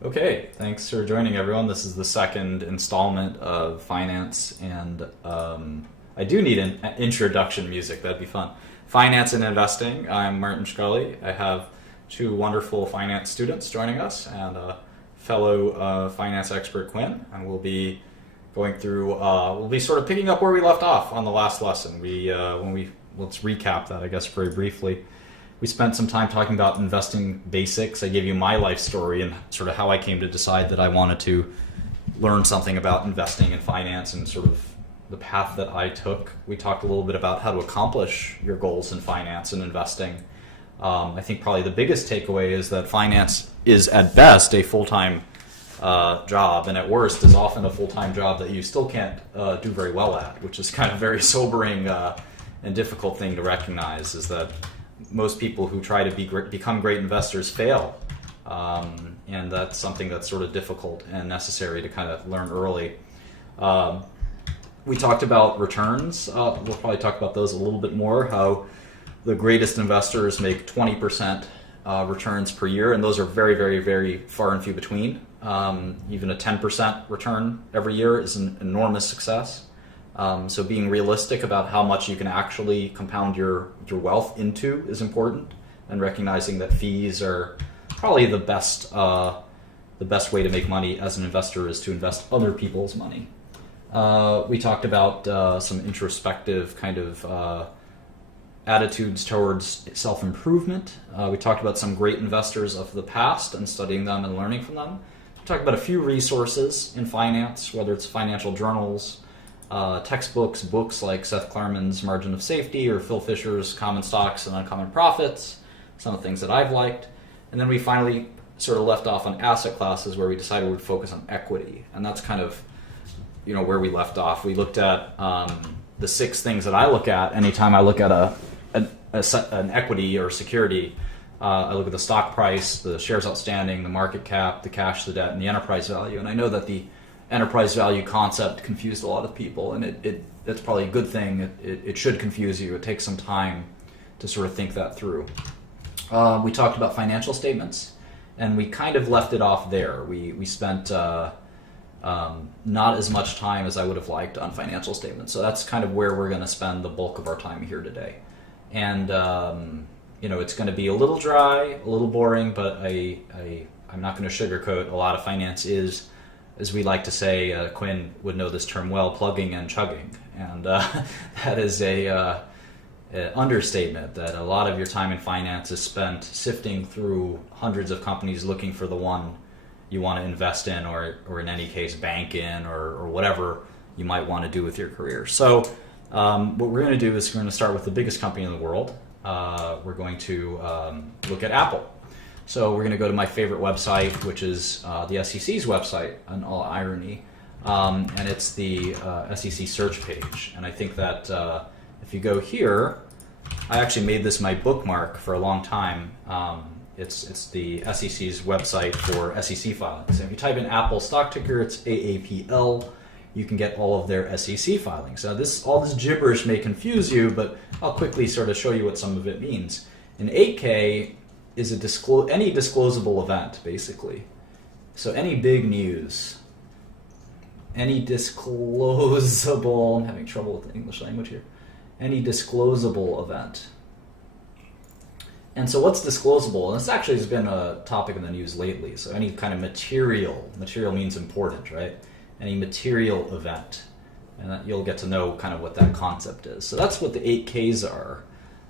Okay, thanks for joining everyone. This is the second installment of Finance, and I do need an introduction music. That'd be fun. Finance and Investing. I'm Martin Shkreli. I have two wonderful finance students joining us and a fellow finance expert, Quinn, and we'll be going through, we'll be sort of picking up where we left off on the last lesson. Let's recap that, I guess, very briefly. We spent some time talking about investing basics. I gave you my life story and sort of how I came to decide that I wanted to learn something about investing and finance and sort of the path that I took. We talked a little bit about how to accomplish your goals in finance and investing. I think probably the biggest takeaway is that finance is at best a full-time job, and at worst is often a full-time job that you still can't do very well at, which is kind of very sobering and difficult thing to recognize, is that most people who try to become great investors fail, and that's something that's sort of difficult and necessary to kind of learn early. We talked about returns. We'll probably talk about those a little bit more, how the greatest investors make 20% returns per year, and those are very, very, very far and few between. Even a 10% return every year is an enormous success. So being realistic about how much you can actually compound your wealth into is important, and recognizing that fees are probably the best way to make money as an investor is to invest other people's money. We talked about some introspective kind of attitudes towards self-improvement. We talked about some great investors of the past and studying them and learning from them. We talked about a few resources in finance, whether it's financial journals, textbooks, books like Seth Klarman's Margin of Safety or Phil Fisher's Common Stocks and Uncommon Profits, some of the things that I've liked. And then we finally sort of left off on asset classes where we decided we'd focus on equity. And that's kind of, where we left off. We looked at the 6 things that I look at anytime I look at an equity or security. I look at the stock price, the shares outstanding, the market cap, the cash, the debt, and the enterprise value. And I know that the enterprise value concept confused a lot of people, and that's probably a good thing. It should confuse you. It takes some time to sort of think that through. We talked about financial statements, and we kind of left it off there. We spent not as much time as I would have liked on financial statements, so that's kind of where we're going to spend the bulk of our time here today. And it's going to be a little dry, a little boring, but I'm not going to sugarcoat. A lot of finance is, as we like to say, Quinn would know this term well, plugging and chugging. And that is a understatement, that a lot of your time in finance is spent sifting through hundreds of companies looking for the one you want to invest in, or in any case, bank in, or whatever you might want to do with your career. So what we're going to do is we're going to start with the biggest company in the world. We're going to look at Apple. So we're going to go to my favorite website, which is the SEC's website, in all irony, and it's the SEC search page. And I think that if you go here, I actually made this my bookmark for a long time. It's the SEC's website for SEC filings. So if you type in Apple stock ticker, it's AAPL. You can get all of their SEC filings. Now all this gibberish may confuse you, but I'll quickly sort of show you what some of it means. An 8K is any disclosable event, basically. So any big news, any disclosable, I'm having trouble with the English language here, any disclosable event. And so what's disclosable? And this actually has been a topic in the news lately. So any kind of material means important, right? Any material event. And you'll get to know kind of what that concept is. So that's what the 8Ks are.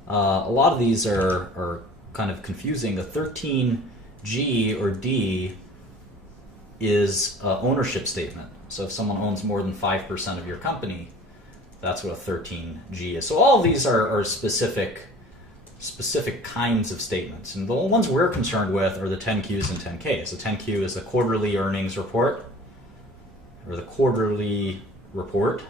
A lot of these are kind of confusing. The 13G or D is an ownership statement. So if someone owns more than 5% of your company, that's what a 13G is. So all of these are specific kinds of statements. And the ones we're concerned with are the 10Qs and 10Ks. The 10Q is the quarterly earnings report, or the quarterly report.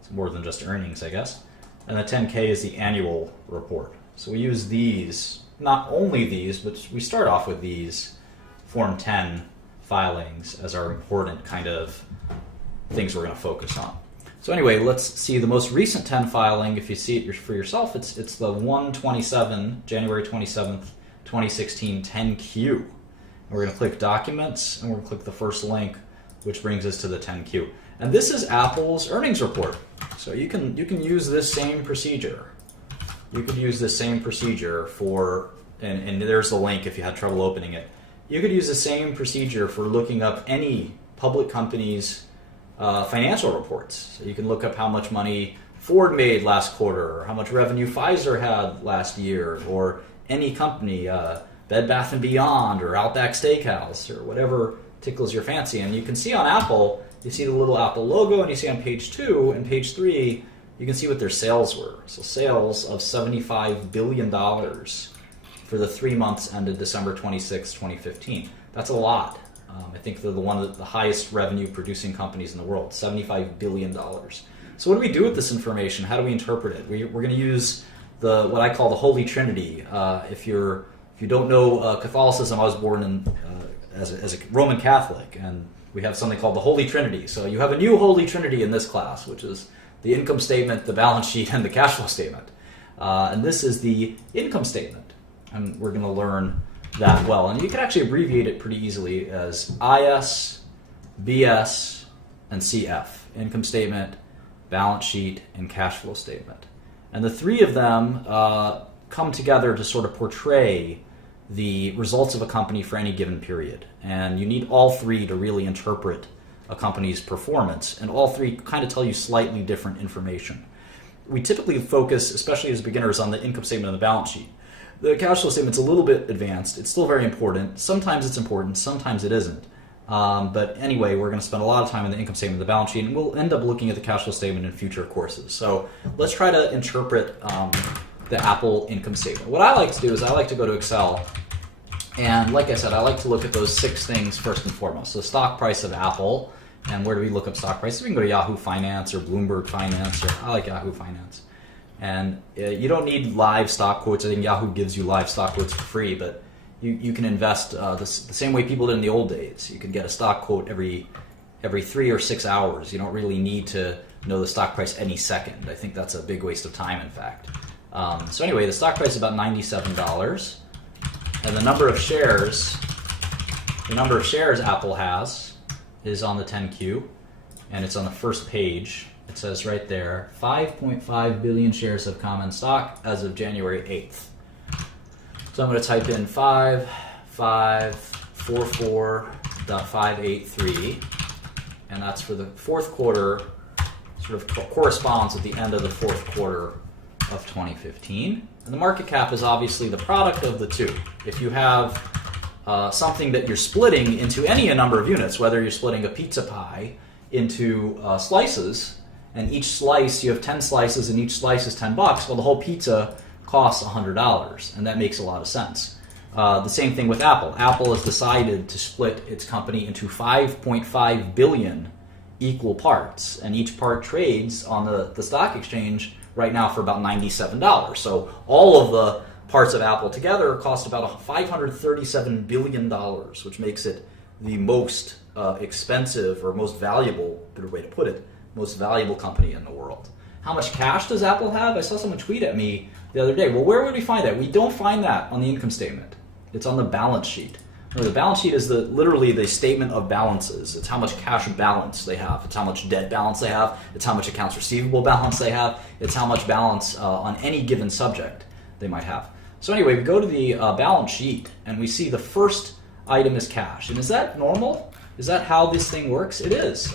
It's more than just earnings, I guess. And the 10K is the annual report. So we use these, not only these, but we start off with these Form 10 filings as our important kind of things we're going to focus on. So anyway, let's see the most recent 10 filing. If you see it for yourself, it's the January 27th, 2016 10Q. we're going to click Documents, and we're going to click the first link, which brings us to the 10Q. And this is Apple's earnings report. So you can use this same procedure. You could use this same procedure for, and there's the link if you had trouble opening it. You could use the same procedure for looking up any public company's financial reports. So you can look up how much money Ford made last quarter, or how much revenue Pfizer had last year, or any company, Bed Bath & Beyond, or Outback Steakhouse, or whatever tickles your fancy. And you can see on Apple, you see the little Apple logo, and you see on page 2 and page 3, you can see what their sales were. So sales of $75 billion for the 3 months ended December 26, 2015. That's a lot. I think they're one of the highest revenue producing companies in the world, $75 billion. So what do we do with this information? How do we interpret it? We're going to use what I call the Holy Trinity. If you don't know Catholicism, I was born as a Roman Catholic, and we have something called the Holy Trinity. So you have a new Holy Trinity in this class, which is the income statement, the balance sheet, and the cash flow statement. And this is the income statement, and we're going to learn that well. And you can actually abbreviate it pretty easily as IS, BS, and CF. Income statement, balance sheet, and cash flow statement. And the three of them come together to sort of portray the results of a company for any given period. And you need all three to really interpret a company's performance, and all three kind of tell you slightly different information. We typically focus, especially as beginners, on the income statement and the balance sheet. The cash flow statement's a little bit advanced. It's still very important. Sometimes it's important, sometimes it isn't. But anyway, we're going to spend a lot of time on the income statement and the balance sheet, and we'll end up looking at the cash flow statement in future courses. So let's try to interpret the Apple income statement. What I like to do is I like to go to Excel, and like I said, I like to look at those 6 things first and foremost. So stock price of Apple, and where do we look up stock prices? We can go to Yahoo Finance or Bloomberg Finance, or I like Yahoo Finance. And you don't need live stock quotes. I think Yahoo gives you live stock quotes for free, but you can invest the same way people did in the old days. You can get a stock quote every 3 or 6 hours. You don't really need to know the stock price any second. I think that's a big waste of time, in fact. So anyway, the stock price is about $97, and the number of shares Apple has is on the 10Q, and it's on the first page. It says right there, 5.5 billion shares of common stock as of January 8th. So I'm going to type in 5544.583, and that's for the fourth quarter, sort of corresponds with the end of the fourth quarter of 2015. And the market cap is obviously the product of the two. If you have something that you're splitting into any number of units, whether you're splitting a pizza pie into slices, and each slice, you have 10 slices and each slice is $10, well, the whole pizza costs $100, and that makes a lot of sense. The same thing with Apple. Apple has decided to split its company into 5.5 billion equal parts, and each part trades on the stock exchange right now for about $97. So all of the parts of Apple together cost about $537 billion, which makes it the most expensive or most valuable, better way to put it, most valuable company in the world. How much cash does Apple have? I saw someone tweet at me the other day. Well, where would we find that? We don't find that on the income statement. It's on the balance sheet. The balance sheet is literally the statement of balances. It's how much cash balance they have. It's how much debt balance they have. It's how much accounts receivable balance they have. It's how much balance on any given subject they might have. So anyway, we go to the balance sheet, and we see the first item is cash. And is that normal? Is that how this thing works? It is.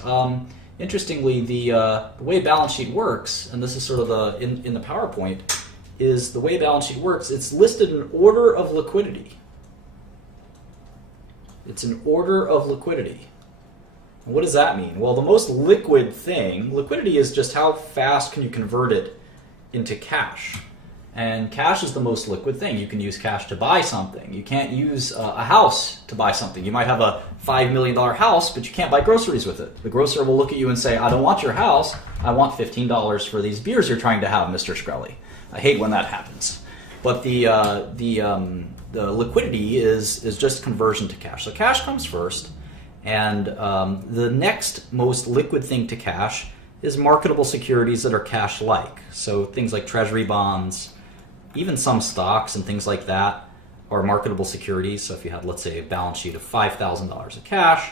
Interestingly, the way balance sheet works, and this is sort of in the PowerPoint, is the way balance sheet works, it's listed in order of liquidity. It's an order of liquidity. And what does that mean? Well, the most liquid thing, liquidity is just how fast can you convert it into cash. And cash is the most liquid thing. You can use cash to buy something. You can't use a house to buy something. You might have a $5 million house, but you can't buy groceries with it. The grocer will look at you and say, I don't want your house. I want $15 for these beers you're trying to have, Mr. Shkreli. I hate when that happens. But the liquidity is just conversion to cash. So cash comes first, and the next most liquid thing to cash is marketable securities that are cash-like. So things like treasury bonds, even some stocks and things like that. are marketable securities. So if you had, let's say, a balance sheet of $5,000 of cash,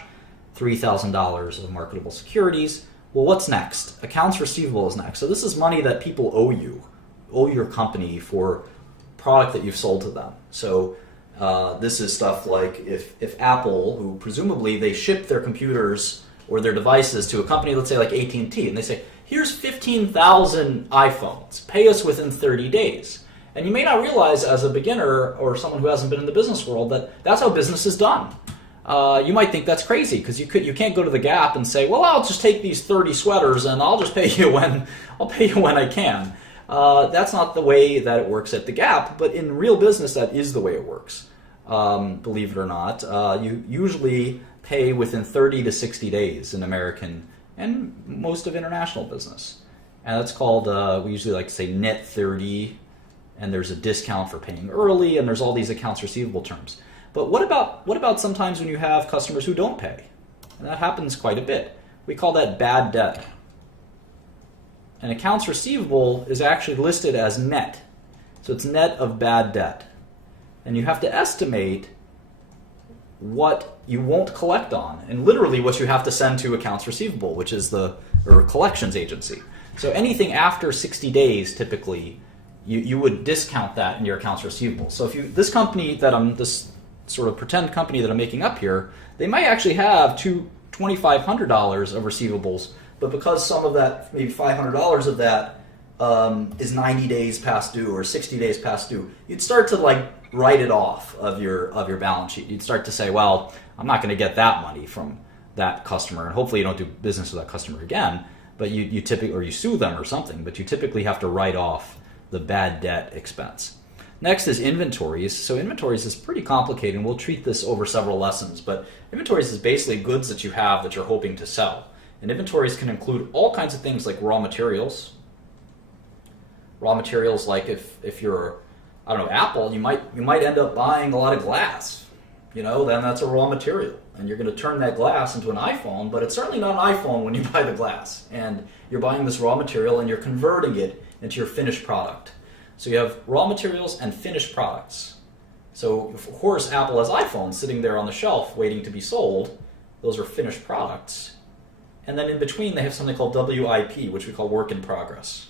$3,000 of marketable securities, well, what's next? Accounts receivable is next. So this is money that people owe your company for product that you've sold to them. So this is stuff like if Apple, who presumably they ship their computers or their devices to a company, let's say like AT&T, and they say, here's 15,000 iPhones, pay us within 30 days. And you may not realize as a beginner or someone who hasn't been in the business world that that's how business is done. You might think that's crazy because you can't go to the Gap and say, well, I'll just take these 30 sweaters and I'll just pay you when I can. That's not the way that it works at the Gap, but in real business, that is the way it works. Believe it or not, you usually pay within 30 to 60 days in American and most of international business. And that's called, we usually like to say net 30, and there's a discount for paying early, and there's all these accounts receivable terms. But what about sometimes when you have customers who don't pay? And that happens quite a bit. We call that bad debt. And accounts receivable is actually listed as net. So it's net of bad debt. And you have to estimate what you won't collect on, and literally what you have to send to accounts receivable, which is the collections agency. So anything after 60 days, typically, you would discount that in your accounts receivable. So if this company this sort of pretend company that I'm making up here, they might actually have $2,500 of receivables, but because some of that, maybe $500 of that is 90 days past due or 60 days past due, you'd start to like write it off of your balance sheet. You'd start to say, well, I'm not going to get that money from that customer, and hopefully you don't do business with that customer again. But you typically, or you sue them or something, but you typically have to write off the bad debt expense. Next is inventories. So inventories is pretty complicated, and we'll treat this over several lessons. But inventories is basically goods that you have that you're hoping to sell. And inventories can include all kinds of things like raw materials. Raw materials, like if you're, I don't know, Apple, you might end up buying a lot of glass. Then that's a raw material, and you're going to turn that glass into an iPhone, but it's certainly not an iPhone when you buy the glass. And you're buying this raw material and you're converting it into your finished product. So you have raw materials and finished products. So of course Apple has iPhones sitting there on the shelf waiting to be sold. Those are finished products. And then in between they have something called WIP, which we call work in progress.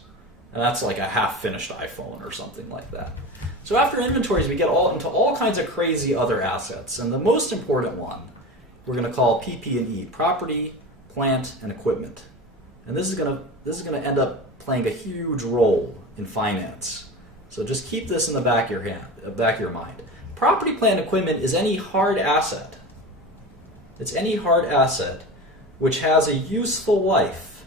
And that's like a half-finished iPhone or something like that. So after inventories, we get into all kinds of crazy other assets. And the most important one we're going to call PP&E, property, plant, and equipment. And this is going to end up playing a huge role in finance. So just keep this in the back of your mind. Property, plant, and equipment is any hard asset. It's any hard asset which has a useful life.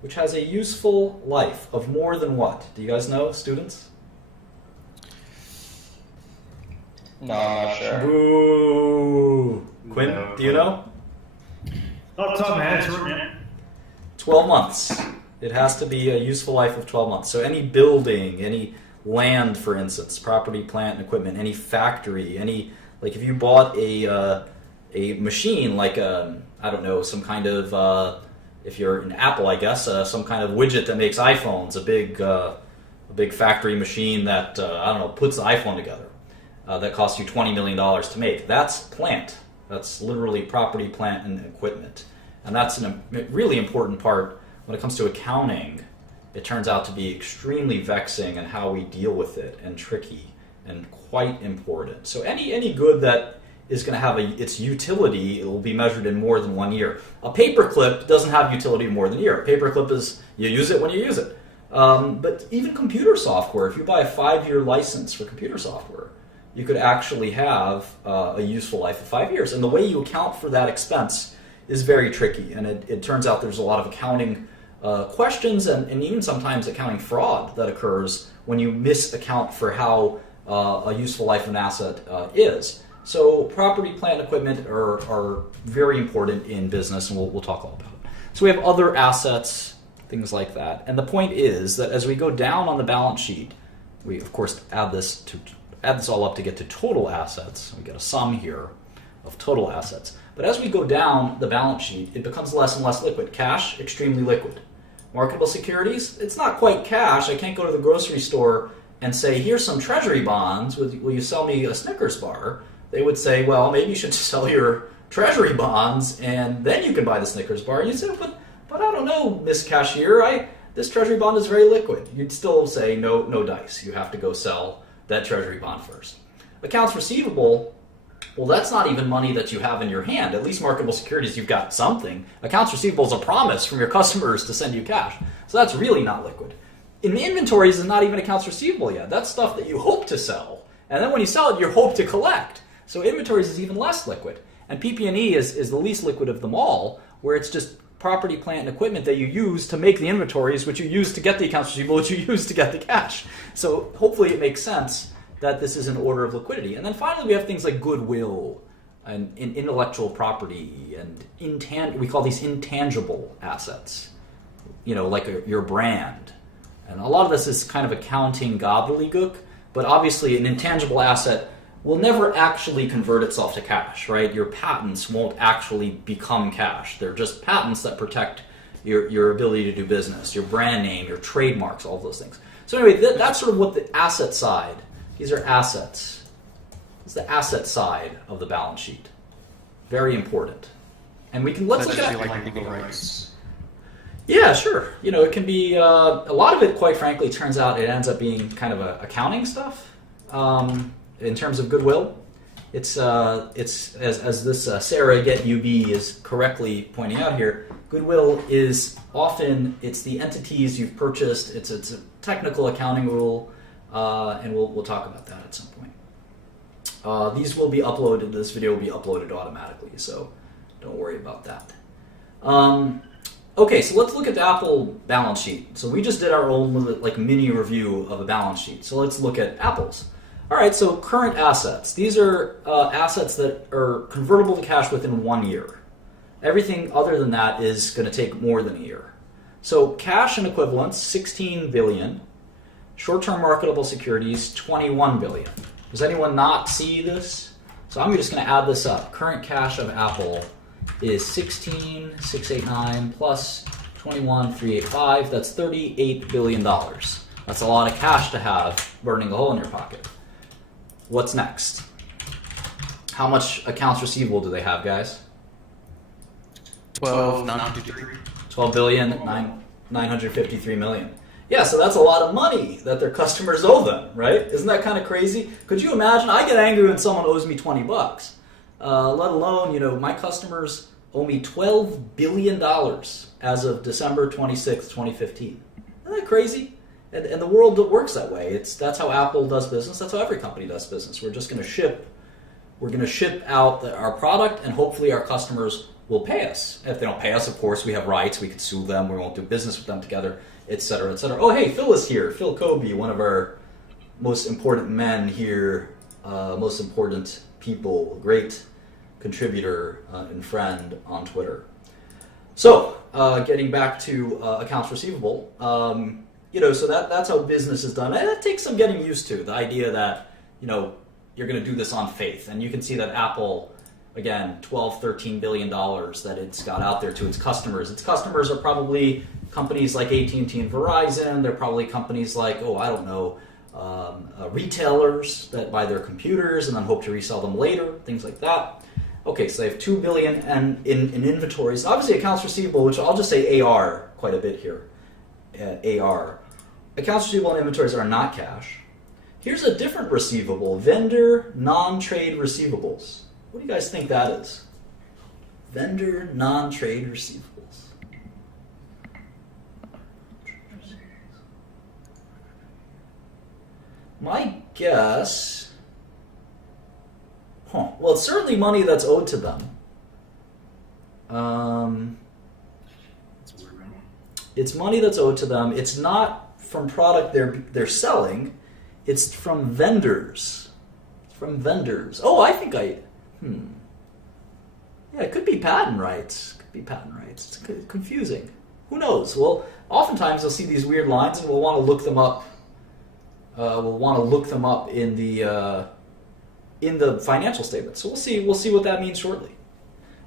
Which has a useful life of more than what? Do you guys know, students? No, I'm not sure. Boo! Quinn, No. do you know? Off the top of my head, short man. 12 months. It has to be a useful life of 12 months. So any building, any land, for instance, property, plant, and equipment, any factory, like if you bought a machine, like I don't know, some kind of, if you're in Apple, I guess, some kind of widget that makes iPhones, a big factory machine that, I don't know, puts the iPhone together, that costs you $20 million to make. That's plant. That's literally property, plant, and equipment. And that's a really important part when it comes to accounting. It turns out to be extremely vexing in how we deal with it, and tricky, and quite important. So any good that is going to have its utility, it will be measured in more than 1 year. A paperclip doesn't have utility in more than a year. A paperclip is, you use it when you use it. But even computer software, if you buy a 5-year license for computer software, you could actually have a useful life of 5 years. And the way you account for that expense is very tricky. And it turns out there's a lot of accounting questions and even sometimes accounting fraud that occurs when you misaccount for how a useful life of an asset is. So property, plant, and equipment are very important in business, and we'll talk all about it. So we have other assets, things like that. And the point is that as we go down on the balance sheet, we of course add this all up to get to total assets. We get a sum here of total assets. But as we go down the balance sheet, it becomes less and less liquid. Cash, extremely liquid. Marketable securities, it's not quite cash. I can't go to the grocery store and say, here's some treasury bonds, will you sell me a Snickers bar? They would say, well, maybe you should sell your treasury bonds and then you can buy the Snickers bar. And you say, but I don't know, Miss Cashier, this treasury bond is very liquid. You'd still say, no dice. You have to go sell that treasury bond first. Accounts receivable, well, that's not even money that you have in your hand. At least marketable securities, you've got something. Accounts receivable is a promise from your customers to send you cash. So that's really not liquid. In the inventories is not even accounts receivable yet. That's stuff that you hope to sell. And then when you sell it, you hope to collect. So inventories is even less liquid. And PP&E is the least liquid of them all, where it's just property, plant, and equipment that you use to make the inventories, which you use to get the accounts receivable, which you use to get the cash. So hopefully it makes sense that this is an order of liquidity. And then finally we have things like goodwill and intellectual property and we call these intangible assets, like your brand. And a lot of this is kind of accounting gobbledygook, but obviously an intangible asset will never actually convert itself to cash, right? Your patents won't actually become cash. They're just patents that protect your ability to do business, your brand name, your trademarks, all of those things. So anyway, that's sort of what the asset side, these are assets. It's the asset side of the balance sheet. Very important. And let's look at like legal rights. Yeah, sure. It can be, a lot of it, quite frankly, turns out it ends up being kind of accounting stuff. In terms of goodwill, it's as this Sarah Get UB is correctly pointing out here, goodwill is often, it's the entities you've purchased, it's a technical accounting rule, and we'll talk about that at some point. These will be uploaded, this video will be uploaded automatically, so don't worry about that. Okay, so let's look at the Apple balance sheet. So we just did our own mini review of a balance sheet. So let's look at Apple's. All right, so current assets. These are assets that are convertible to cash within 1 year. Everything other than that is going to take more than a year. So cash and equivalents, 16 billion. Short-term marketable securities, 21 billion. Does anyone not see this? So I'm just going to add this up. Current cash of Apple is 16,689 plus 21,385. That's $38 billion. That's a lot of cash to have burning a hole in your pocket. What's next? How much accounts receivable do they have, guys? 12 billion, 953 million. Yeah, so that's a lot of money that their customers owe them, right? Isn't that kind of crazy? Could you imagine? I get angry when someone owes me 20 bucks. Let alone, my customers owe me $12 billion as of December 26, 2015. Isn't that crazy? And the world works that way. That's how Apple does business. That's how every company does business. We're just going to ship. We're going to ship out our product, and hopefully our customers will pay us. If they don't pay us, of course, we have rights. We could sue them. We won't do business with them together, et cetera, et cetera. Oh, hey, Phil is here. Phil Kobe, one of our most important men here, most important people, great contributor and friend on Twitter. So, getting back to accounts receivable. So that's how business is done. And that takes some getting used to, the idea that, you're going to do this on faith. And you can see that Apple, again, $13 billion that it's got out there to its customers. Its customers are probably companies like AT&T and Verizon. They're probably companies like, retailers that buy their computers and then hope to resell them later, things like that. Okay, so they have $2 billion in inventories. Obviously, accounts receivable, which I'll just say AR quite a bit here. AR. Accounts receivable and inventories are not cash. Here's a different receivable, vendor non-trade receivables. What do you guys think that is? Vendor non-trade receivables. My guess... Well, it's certainly money that's owed to them. It's money that's owed to them. It's not from product they're selling. It's from vendors. Oh, I think Yeah, it could be patent rights. It's confusing. Who knows? Well, oftentimes you'll see these weird lines, and we'll want to look them up. In the financial statement. So we'll see what that means shortly.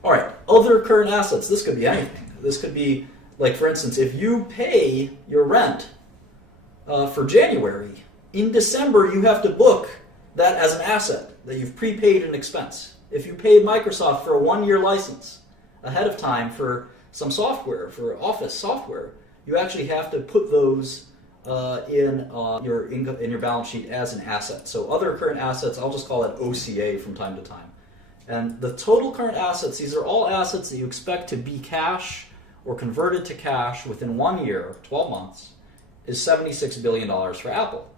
All right, other current assets. This could be anything. This could be, like, for instance, if you pay your rent for January, in December you have to book that as an asset that you've prepaid an expense. If you paid Microsoft for a 1-year license ahead of time for some software, for Office software, you actually have to put those in your balance sheet as an asset. So other current assets, I'll just call it OCA from time to time. And the total current assets, these are all assets that you expect to be cash or converted to cash within 1 year, 12 months, is $76 billion for Apple.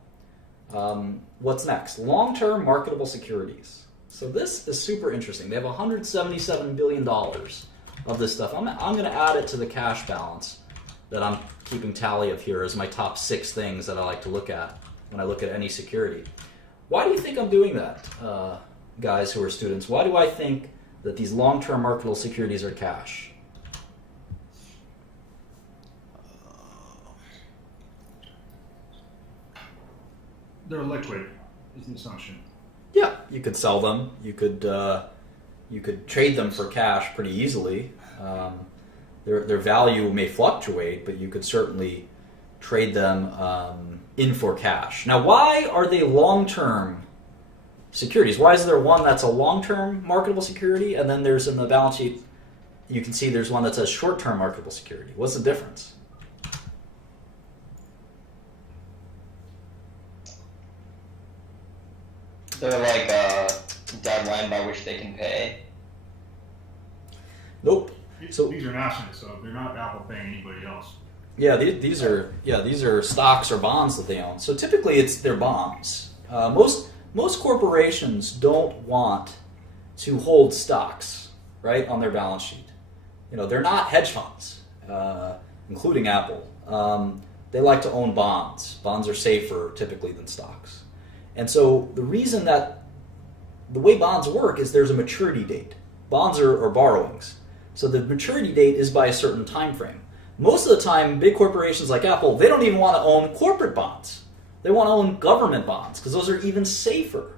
What's next? Long-term marketable securities. So this is super interesting. They have $177 billion of this stuff. I'm going to add it to the cash balance that I'm keeping tally of here as my top 6 things that I like to look at when I look at any security. Why do you think I'm doing that, guys who are students? Why do I think that these long-term marketable securities are cash? They're liquid, is the assumption. Yeah, you could sell them. You could trade them for cash pretty easily. Their value may fluctuate, but you could certainly trade them in for cash. Now, why are they long-term securities? Why is there one that's a long-term marketable security, and then there's in the balance sheet, you can see there's one that says short-term marketable security? What's the difference? They're like a deadline by which they can pay. Nope. So These are national, so they're not Apple paying anybody else. yeah, these are stocks or bonds that they own. So typically it's their bonds. Most corporations don't want to hold stocks, right, on their balance sheet. You know, they're not hedge funds, including Apple. They like to own bonds. Bonds are safer typically than stocks. And so the reason that the way bonds work is there's a maturity date. Bonds are borrowings. So the maturity date is by a certain time frame. Most of the time, big corporations like Apple, they don't even want to own corporate bonds. They want to own government bonds because those are even safer.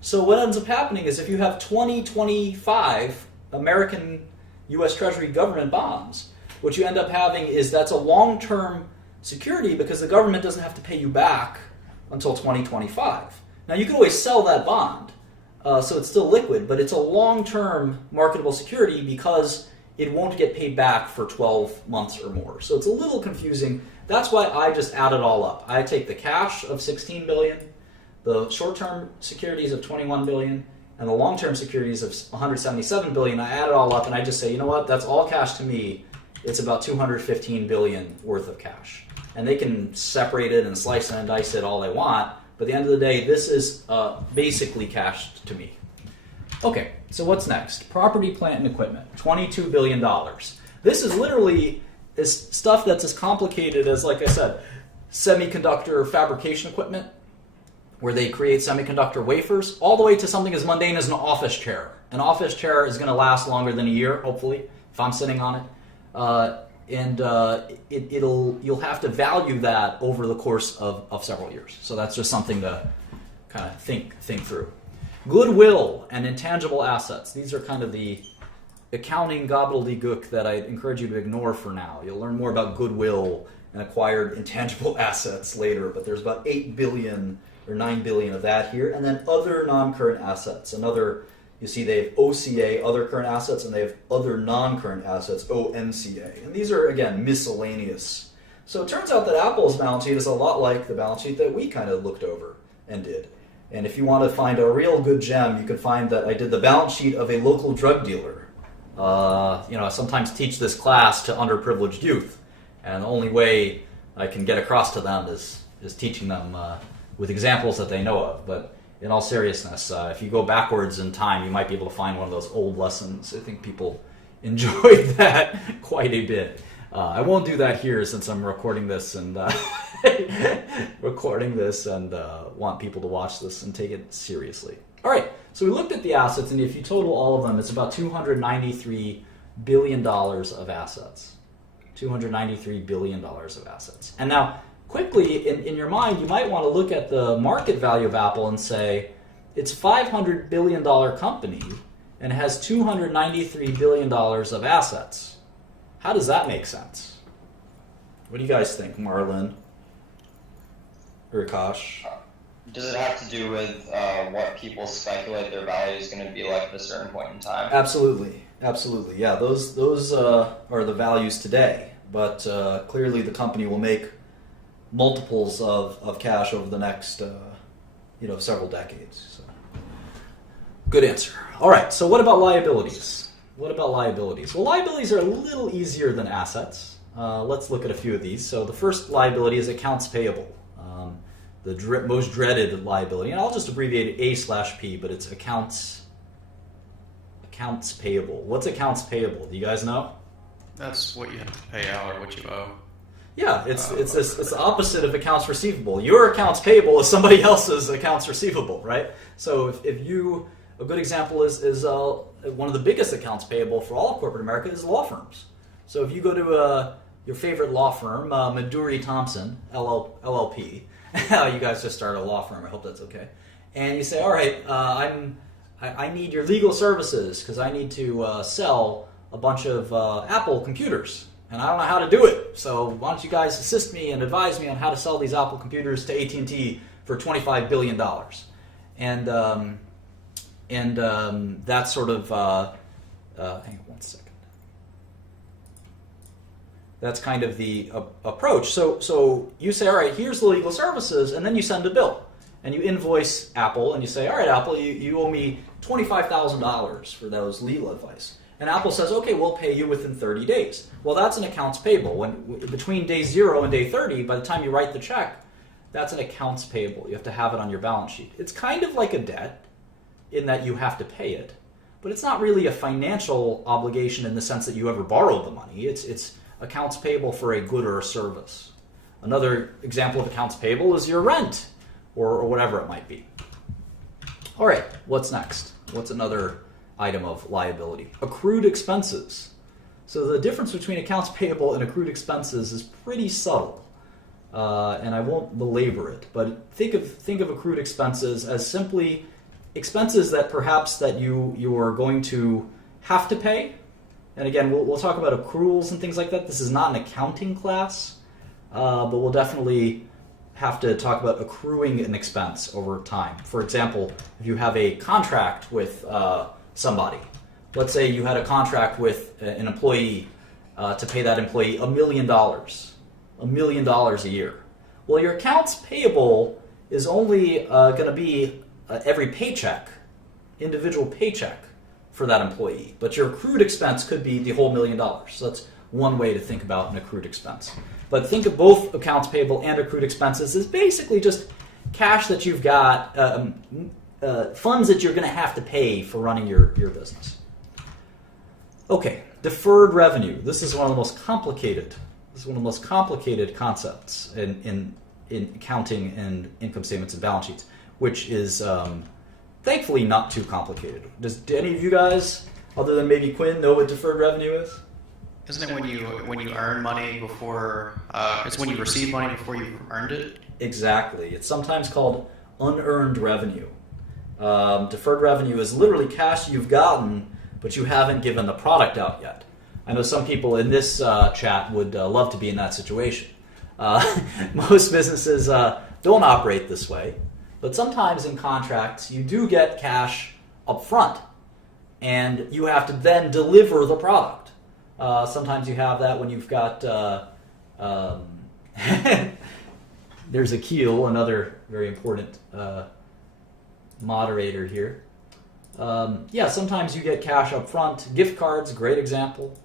So what ends up happening is if you have 2025 American U.S. Treasury government bonds, what you end up having is that's a long-term security because the government doesn't have to pay you back until 2025. Now you can always sell that bond, so it's still liquid, but it's a long-term marketable security because it won't get paid back for 12 months or more. So it's a little confusing. That's why I just add it all up. I take the cash of $16 billion, the short-term securities of $21 billion, and the long-term securities of $177 billion. I add it all up and I just say, you know what, that's all cash to me. It's about $215 billion worth of cash. And they can separate it and slice it and dice it all they want, but at the end of the day, this is basically cash to me. Okay, so what's next? Property, plant, and equipment, $22 billion. This is literally stuff that's as complicated as, like I said, semiconductor fabrication equipment, where they create semiconductor wafers, all the way to something as mundane as an office chair. An office chair is going to last longer than a year, hopefully, if I'm sitting on it. You'll have to value that over the course of several years. So that's just something to kind of think through. Goodwill and intangible assets. These are kind of the accounting gobbledygook that I encourage you to ignore for now. You'll learn more about goodwill and acquired intangible assets later, but there's about 8 billion or 9 billion of that here. And then other non-current assets. You see they have OCA, other current assets, and they have other non-current assets, ONCA. And these are, again, miscellaneous. So it turns out that Apple's balance sheet is a lot like the balance sheet that we kind of looked over and did. And if you want to find a real good gem, you can find that I did the balance sheet of a local drug dealer. I sometimes teach this class to underprivileged youth. And the only way I can get across to them is teaching them with examples that they know of. But in all seriousness, if you go backwards in time, you might be able to find one of those old lessons. I think people enjoyed that quite a bit. I won't do that here since I'm recording this and want people to watch this and take it seriously. All right, so we looked at the assets, and if you total all of them, it's about $293 billion of assets. $293 billion of assets. And now, quickly, in your mind, you might want to look at the market value of Apple and say, it's a $500 billion company and has $293 billion of assets. How does that make sense? What do you guys think, Marlon? Or Akash? Does it have to do with what people speculate their value is going to be like at a certain point in time? Absolutely. Yeah, those are the values today, but clearly the company will make multiples of cash over the next several decades. So. Good answer. All right, so what about liabilities? Well, liabilities are a little easier than assets. Let's look at a few of these. So the first liability is accounts payable. The most dreaded liability, and I'll just abbreviate it A/P, but it's accounts payable. What's accounts payable? Do you guys know? That's what you have to pay out or what you owe. Yeah, it's the opposite of accounts receivable. Your accounts payable is somebody else's accounts receivable, right? So if you, a good example is one of the biggest accounts payable for all corporate America is law firms. So if you go to your favorite law firm, Maduri Thompson, LLP, you guys just started a law firm, I hope that's okay, and you say, all right, I need your legal services because I need to sell a bunch of Apple computers, and I don't know how to do it. So why don't you guys assist me and advise me on how to sell these Apple computers to AT&T for $25 billion? And that's sort of, hang on one second. That's kind of the approach. So you say, all right, here's the legal services, and then you send a bill. And you invoice Apple, and you say, all right, Apple, you owe me $25,000 for those legal advice. And Apple says, okay, we'll pay you within 30 days. Well, that's an accounts payable. Between day 0 and day 30, by the time you write the check, that's an accounts payable. You have to have it on your balance sheet. It's kind of like a debt in that you have to pay it, but it's not really a financial obligation in the sense that you ever borrowed the money. It's accounts payable for a good or a service. Another example of accounts payable is your rent or whatever it might be. All right, what's next? What's another item of liability? Accrued expenses. So the difference between accounts payable and accrued expenses is pretty subtle, and I won't belabor it. But think of accrued expenses as simply expenses that perhaps that you are going to have to pay. And again, we'll talk about accruals and things like that. This is not an accounting class, but we'll definitely have to talk about accruing an expense over time. For example, if you have a contract with somebody, let's say you had a contract with an employee to pay that employee $1 million a year. Well, your accounts payable is only going to be every paycheck, individual paycheck for that employee. But your accrued expense could be the whole $1 million. So that's one way to think about an accrued expense. But think of both accounts payable and accrued expenses as basically just cash that you've got, funds that you're going to have to pay for running your business. Okay, deferred revenue. This is one of the most complicated. Concepts in accounting and income statements and balance sheets, which is thankfully not too complicated. Do any of you guys, other than maybe Quinn, know what deferred revenue is? Isn't it when you earn money before? It's when you receive money before you've earned it. Exactly. It's sometimes called unearned revenue. Deferred revenue is literally cash you've gotten, but you haven't given the product out yet. I know some people in this chat would love to be in that situation. Most businesses don't operate this way, but sometimes in contracts you do get cash up front, and you have to then deliver the product. Sometimes you have that when you've got there's Akil, another very important moderator here. Sometimes you get cash up front. Gift cards, great example.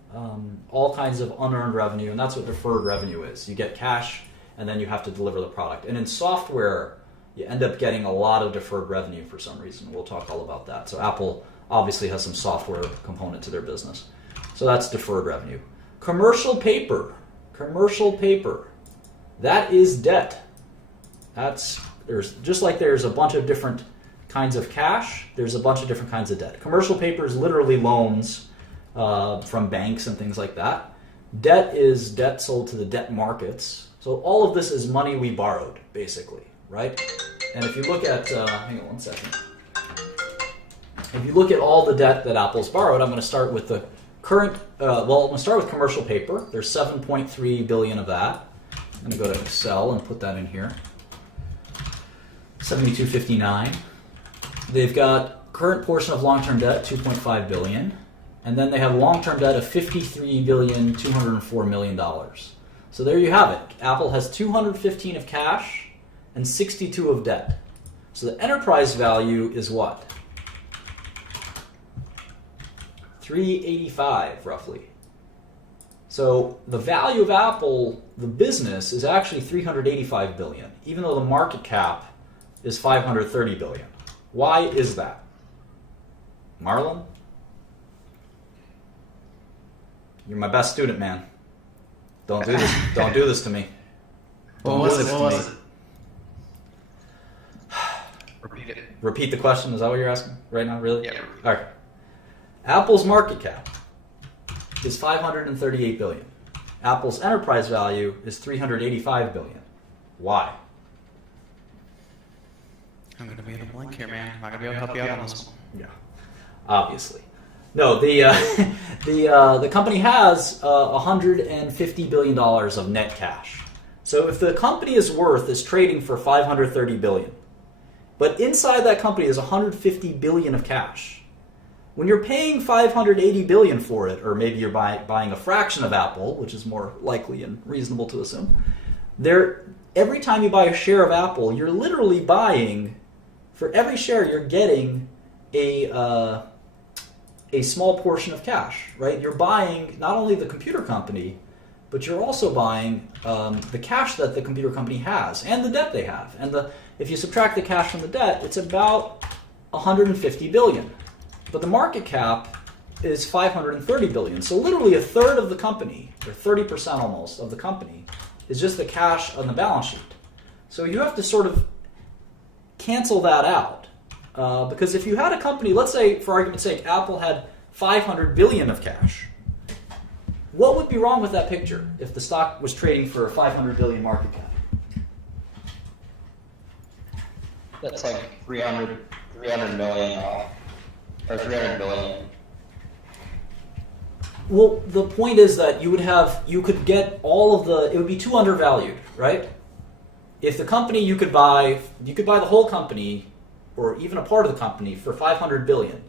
All kinds of unearned revenue, and that's what deferred revenue is. You get cash, and then you have to deliver the product. And in software, you end up getting a lot of deferred revenue for some reason. We'll talk all about that. So Apple obviously has some software component to their business. So that's deferred revenue. Commercial paper. That is debt. There's just like there's a bunch of different kinds of cash, there's a bunch of different kinds of debt. Commercial paper is literally loans from banks and things like that. Debt is debt sold to the debt markets. So all of this is money we borrowed, basically, right? And if you look at, hang on one second. If you look at all the debt that Apple's borrowed, I'm going to start with the current, I'm going to start with commercial paper. There's $7.3 billion of that. I'm going to go to Excel and put that in here. 72.59. They've got current portion of long-term debt, 2.5 billion, and then they have long-term debt of 53,204,000,000 dollars. So there you have it. Apple has 215 of cash and 62 of debt. So the enterprise value is what? 385 roughly. So the value of Apple, the business, is actually 385 billion, even though the market cap is 530 billion. Why is that? Marlon? You're my best student, man. Don't do this. Don't do this to me. What was it? Repeat it. Repeat the question. Is that what you're asking right now? Really? Yeah. All right. Apple's market cap is 538 billion. Apple's enterprise value is 385 billion. Why? I'm going to be in a blank here, man. I'm not going to be able to help you out on this one. Yeah, obviously. No, the company has $150 billion of net cash. So if the company is trading for 530 billion, but inside that company is 150 billion of cash. When you're paying 580 billion for it, or maybe you're buying a fraction of Apple, which is more likely and reasonable to assume, every time you buy a share of Apple, you're literally buying, for every share, you're getting a small portion of cash, right? You're buying not only the computer company, but you're also buying the cash that the computer company has and the debt they have. And if you subtract the cash from the debt, it's about 150 billion. But the market cap is 530 billion. So literally a third of the company, or 30% almost of the company, is just the cash on the balance sheet. So you have to sort of cancel that out. Because if you had a company, let's say, for argument's sake, Apple had 500 billion of cash, what would be wrong with that picture if the stock was trading for a 500 billion market cap? That's like 300 million, or 300 billion. Well, the point is that you could get it would be too undervalued, right? If the company you could buy the whole company, or even a part of the company, for 500 billion,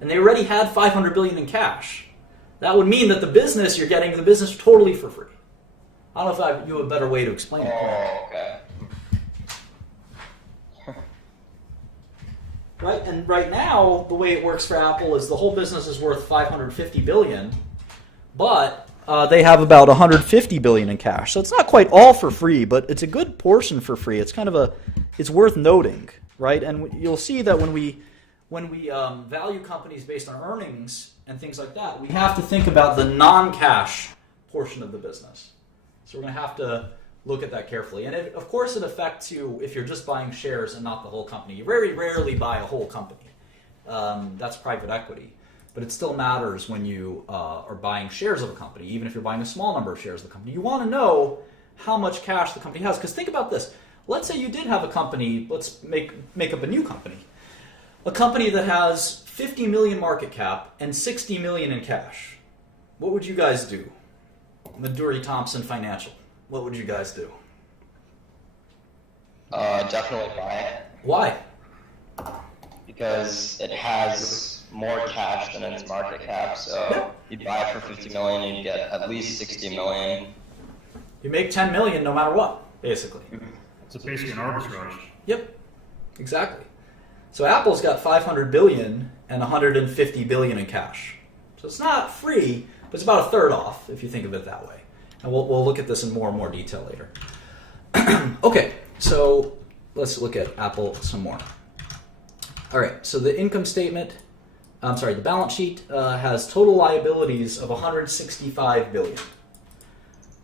and they already had 500 billion in cash. That would mean that you're getting the business totally for free. I don't know if you have a better way to explain it. Oh, okay. Right, and right now, the way it works for Apple is the whole business is worth 550 billion, but they have about 150 billion in cash. So it's not quite all for free, but it's a good portion for free. It's it's worth noting, right? And you'll see that when we value companies based on earnings and things like that, we have to think about the non-cash portion of the business. So we're going to have to look at that carefully. And of course it affects you if you're just buying shares and not the whole company. You very rarely buy a whole company. That's private equity. But it still matters when you are buying shares of a company, even if you're buying a small number of shares of the company. You want to know how much cash the company has. Because think about this. Let's say you did have a company, let's make up a new company. A company that has 50 million market cap and 60 million in cash. What would you guys do? Maduri Thompson Financial. What would you guys do? Definitely buy it. Why? Because it has more cash than its market cap. So you'd buy it for 50 million and you'd get at least 60 million. You make 10 million no matter what, basically. It's basically an arbitrage. Yep, exactly. So Apple's got 500 billion and 150 billion in cash. So it's not free, but it's about a third off if you think of it that way. And we'll look at this in more and more detail later. Okay, so let's look at Apple some more. All right, so the the balance sheet has total liabilities of 165 billion.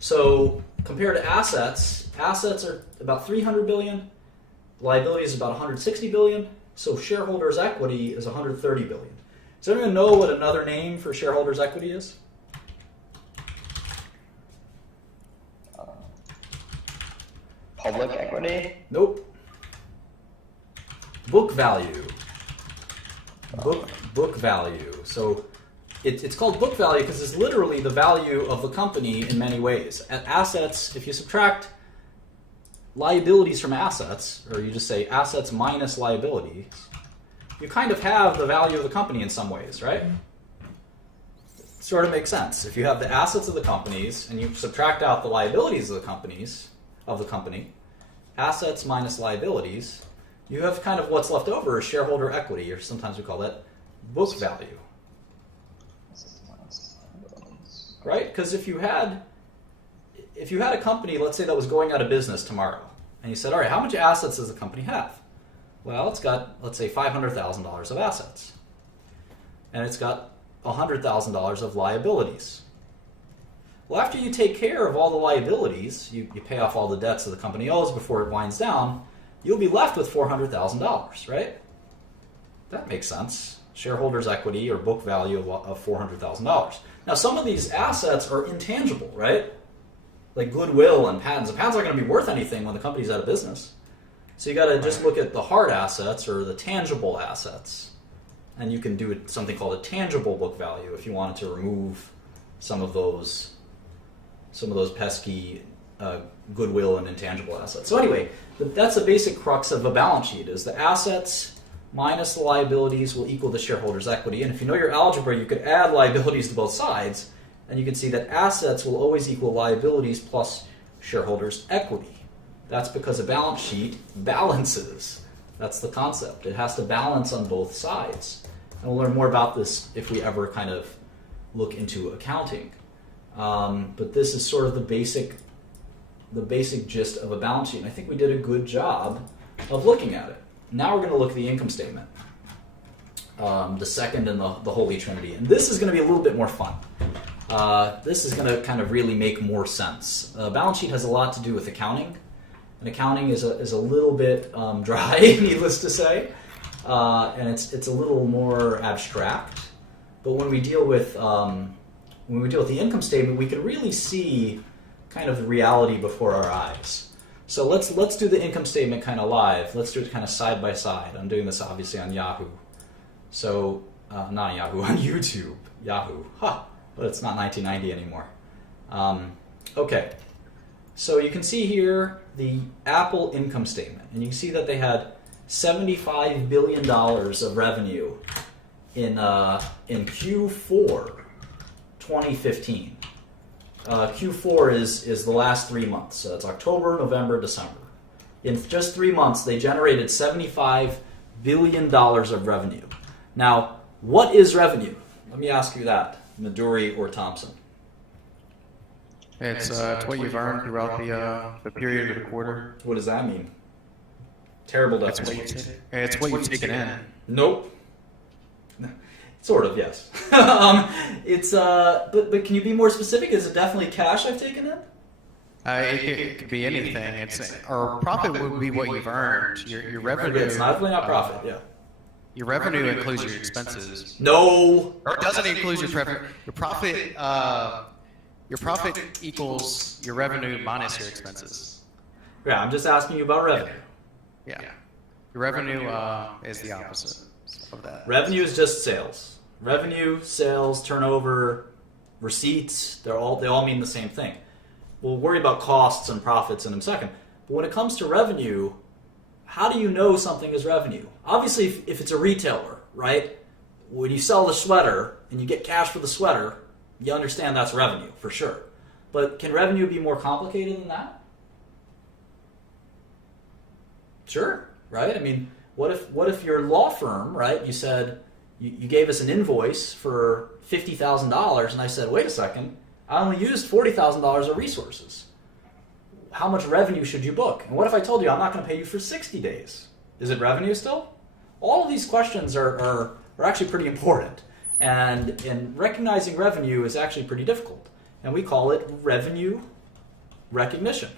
So compared to assets are about 300 billion, liabilities is about 160 billion, so shareholders' equity is 130 billion. Does anyone know what another name for shareholders' equity is? Public equity? Nope. Book value. Book value. So it's called book value because it's literally the value of the company in many ways. At assets, if you subtract liabilities from assets, or you just say assets minus liabilities, you kind of have the value of the company in some ways, right? Sort of makes sense. If you have the assets of the companies and you subtract out the liabilities of the company, assets minus liabilities, you have kind of what's left over is shareholder equity, or sometimes we call that book value. Right? Because if you had a company, let's say, that was going out of business tomorrow, and you said, all right, how much assets does the company have? Well, it's got, let's say, $500,000 of assets. And it's got $100,000 of liabilities. Well, after you take care of all the liabilities, you pay off all the debts that the company owes before it winds down, you'll be left with $400,000, right? That makes sense. Shareholders' equity or book value of $400,000. Now, some of these assets are intangible, right? Like goodwill and patents. The patents aren't going to be worth anything when the company's out of business. So you got to just look at the hard assets or the tangible assets, and you can do something called a tangible book value if you wanted to remove some of those pesky goodwill and intangible assets. So anyway, that's the basic crux of a balance sheet: is the assets minus the liabilities will equal the shareholders' equity. And if you know your algebra, you could add liabilities to both sides, and you can see that assets will always equal liabilities plus shareholders' equity. That's because a balance sheet balances. That's the concept. It has to balance on both sides. And we'll learn more about this if we ever kind of look into accounting. But this is sort of the basic gist of a balance sheet. And I think we did a good job of looking at it. Now we're going to look at the income statement, the second in the Holy Trinity. And this is going to be a little bit more fun. This is going to kind of really make more sense. A balance sheet has a lot to do with accounting. And accounting is a little bit dry, needless to say. And it's a little more abstract. But when we deal with the income statement, we can really see kind of the reality before our eyes. So let's do the income statement kind of live. Let's do it kind of side by side. I'm doing this obviously on Yahoo. So not Yahoo, on YouTube. Yahoo. But it's not 1990 anymore. Okay. So you can see here the Apple income statement, and you can see that they had $75 billion of revenue in Q4 2015. Q4 is the last 3 months. So it's October, November, December. In just 3 months, they generated $75 billion of revenue. Now, what is revenue? Let me ask you that, Maduri or Thompson. It's what you've earned throughout the period of the quarter. What does that mean? Terrible definition. It's what you've taken in. Nope. Sort of, yes. But can you be more specific? Is it definitely cash I've taken in? It could be anything. Or profit would be what you've earned. Your revenue. It's definitely not profit. Yeah. Your revenue includes your expenses. No. Or it doesn't include your profit. Your profit equals your revenue minus your expenses. Yeah, I'm just asking you about revenue. Yeah. Your revenue is the opposite of that. Revenue is just sales. Revenue, sales, turnover, receipts, they all mean the same thing. We'll worry about costs and profits in a second. But when it comes to revenue, how do you know something is revenue? Obviously, if it's a retailer, right? When you sell the sweater and you get cash for the sweater, you understand that's revenue, for sure. But can revenue be more complicated than that? Sure, right? I mean, what if your law firm, right, you said, you gave us an invoice for $50,000, and I said, wait a second, I only used $40,000 of resources. How much revenue should you book? And what if I told you I'm not going to pay you for 60 days? Is it revenue still? All of these questions are actually pretty important. And recognizing revenue is actually pretty difficult. And we call it revenue recognition.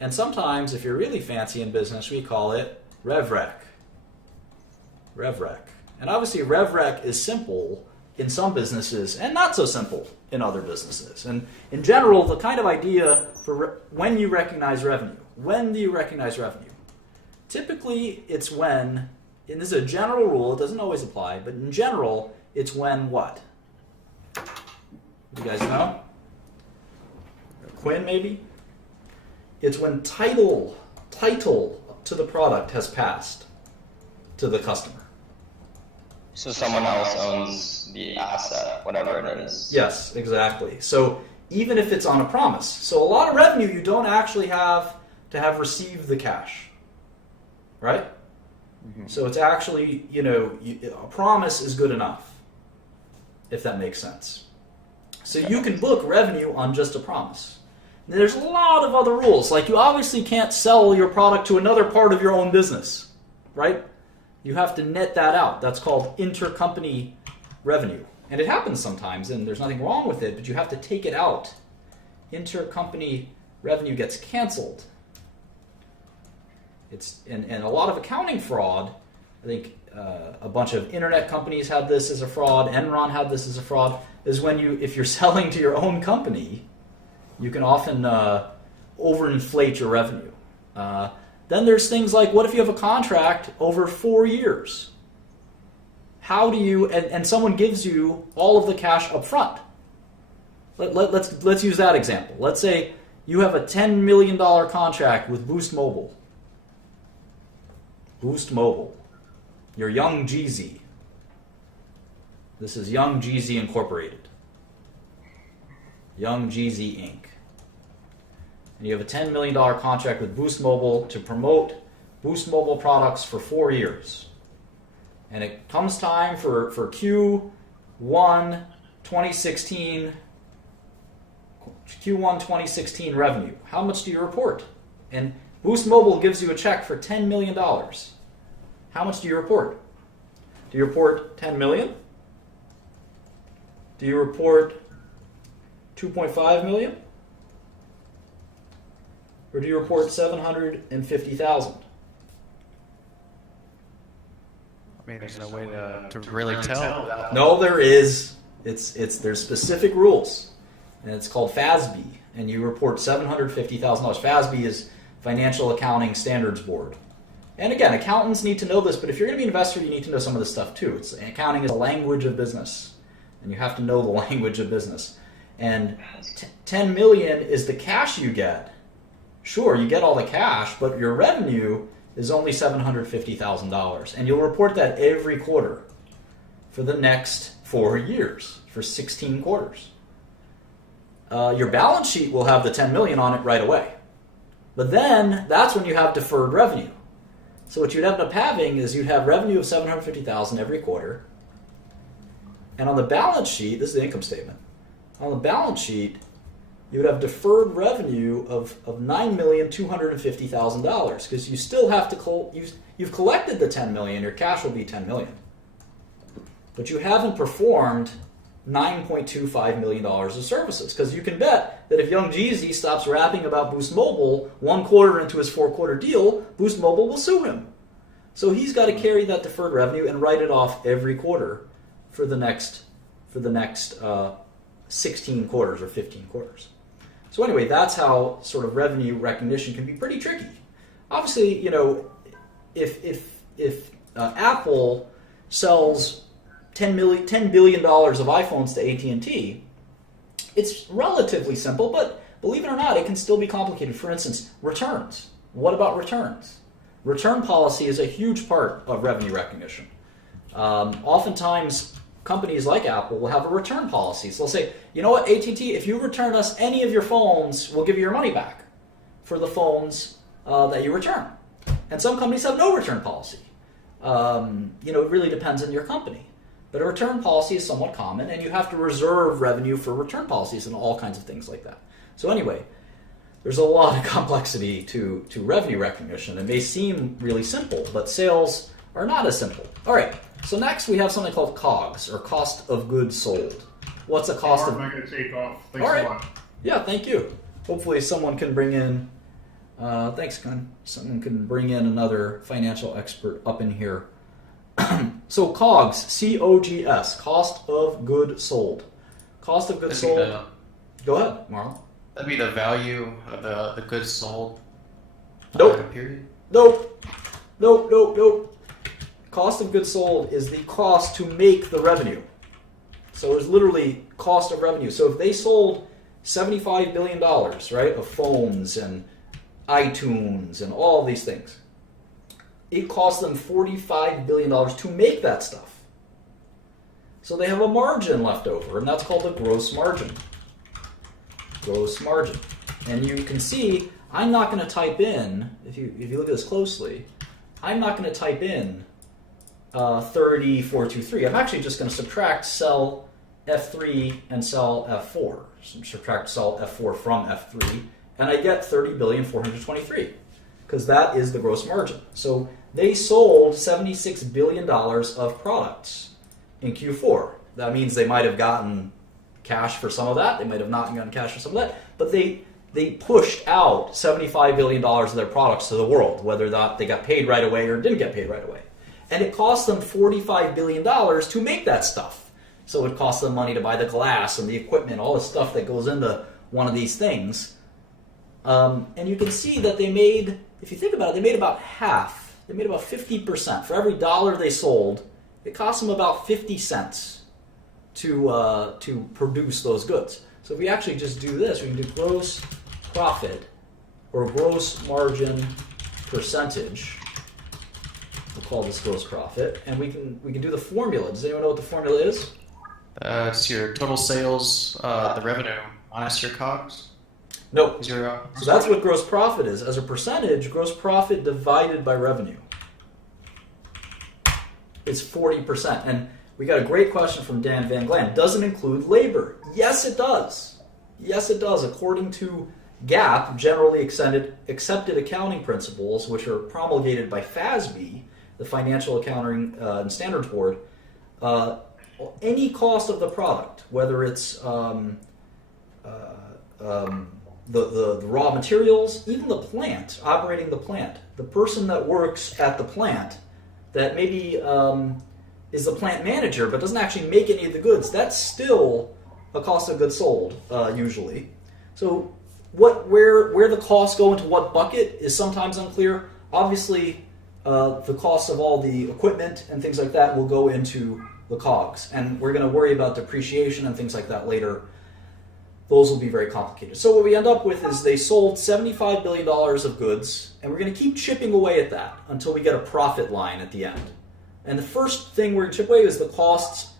And sometimes, if you're really fancy in business, we call it rev rec. Rev rec. And obviously, rev rec is simple in some businesses and not so simple in other businesses. And in general, the kind of idea for when you recognize revenue. When do you recognize revenue? Typically, it's when, and this is a general rule, it doesn't always apply, but in general, it's when what? You guys know? Quinn, maybe? It's when title to the product has passed to the customer. So someone else owns the asset, whatever it is. Yes, exactly. So even if it's on a promise. So a lot of revenue you don't actually have to have received the cash. Right? Mm-hmm. So it's actually, a promise is good enough, if that makes sense. So you can book revenue on just a promise. And there's a lot of other rules. Like you obviously can't sell your product to another part of your own business. Right? You have to net that out. That's called intercompany revenue. And it happens sometimes, and there's nothing wrong with it, but you have to take it out. Intercompany revenue gets canceled. And a lot of accounting fraud, I think a bunch of internet companies had this as a fraud, Enron had this as a fraud, is when if you're selling to your own company, you can often overinflate your revenue. Then there's things like, what if you have a contract over 4 years? How do you, and someone gives you all of the cash up front. Let's use that example. Let's say you have a $10 million contract with Boost Mobile. Boost Mobile. You're Young Jeezy. This is Young Jeezy Incorporated. Young Jeezy Inc. And you have a $10 million contract with Boost Mobile to promote Boost Mobile products for 4 years. And it comes time for Q1 2016 revenue. How much do you report? And Boost Mobile gives you a check for $10 million. How much do you report? Do you report 10 million? Do you report 2.5 million? Or do you report 750,000? I mean, there's no way to really tell. No, there is. There's specific rules, and it's called FASB, and you report $750,000. FASB is Financial Accounting Standards Board. And again, accountants need to know this, but if you're going to be an investor, you need to know some of this stuff too. Accounting is a language of business, and you have to know the language of business. And 10 million is the cash you get. Sure, you get all the cash, but your revenue is only $750,000. And you'll report that every quarter for the next 4 years, for 16 quarters. Your balance sheet will have the 10 million on it right away. But then, that's when you have deferred revenue. So what you'd end up having is you'd have revenue of $750,000 every quarter. And on the balance sheet, this is the income statement. On the balance sheet, you would have deferred revenue of $9,250,000 because you still have to you've collected the 10 million. Your cash will be 10 million, but you haven't performed $9.25 million of services because you can bet that if Young Jeezy stops rapping about Boost Mobile 1 quarter into his 4-quarter deal, Boost Mobile will sue him. So he's got to carry that deferred revenue and write it off every quarter for the next 16 quarters or 15 quarters. So anyway, that's how sort of revenue recognition can be pretty tricky. Obviously, if Apple sells $10 billion of iPhones to AT&T, it's relatively simple, but believe it or not, it can still be complicated. For instance, returns. What about returns? Return policy is a huge part of revenue recognition. Oftentimes, companies like Apple will have a return policy. So they'll say, you know what, AT&T, if you return us any of your phones, we'll give you your money back for the phones that you return. And some companies have no return policy. It really depends on your company. But a return policy is somewhat common, and you have to reserve revenue for return policies and all kinds of things like that. So anyway, there's a lot of complexity to revenue recognition. It may seem really simple, but sales are not as simple. All right. So next we have something called COGS, or cost of goods sold. What's a cost of... I'm not going to take off. Thanks All right. a lot. Yeah, thank you. Hopefully someone can bring in... thanks, Ken. Someone can bring in another financial expert up in here. So COGS, C-O-G-S, cost of goods sold. Cost of goods sold... Go ahead, Marlon. That'd be the value of the goods sold. Nope. Period. Nope. Cost of goods sold is the cost to make the revenue. So it's literally cost of revenue. So if they sold $75 billion, right, of phones and iTunes and all these things. It costs them $45 billion to make that stuff. So they have a margin left over, and that's called the gross margin. Gross margin. And you can see, I'm not going to type in, if you look at this closely, I'm not going to type in 30423. I'm actually just going to subtract cell F3 and cell F4. So subtract cell F4 from F3, and I get 30,423,000,000, because that is the gross margin. So they sold $76 billion of products in Q4. That means they might have gotten cash for some of that. They might have not gotten cash for some of that. But they pushed out $75 billion of their products to the world, whether that they got paid right away or didn't get paid right away. And it cost them $45 billion to make that stuff. So it cost them money to buy the glass and the equipment, all the stuff that goes into one of these things. And you can see that they made, if you think about it, they made about half. They made about 50%. For every dollar they sold, it cost them about 50 cents to produce those goods. So if we actually just do this, we can do gross profit or gross margin percentage. We'll call this gross profit, and we can do the formula. Does anyone know what the formula is? It's your total sales, the revenue minus your COGS. No. So that's what gross profit is. As a percentage, gross profit divided by revenue is 40%. And we got a great question from Dan Van Glen. Does it include labor? Yes, it does. Yes, it does. According to GAAP, generally accepted accounting principles, which are promulgated by FASB, the Financial Accounting and Standards Board, any cost of the product, whether it's the raw materials, even the plant, operating the plant, the person that works at the plant that maybe is the plant manager but doesn't actually make any of the goods, that's still a cost of goods sold, usually. So where the costs go into what bucket is sometimes unclear. Obviously, the cost of all the equipment and things like that will go into the COGS, and we're going to worry about depreciation and things like that later. Those will be very complicated. So what we end up with is they sold $75 billion of goods, and we're going to keep chipping away at that until we get a profit line at the end. And the first thing we're going to chip away is the cost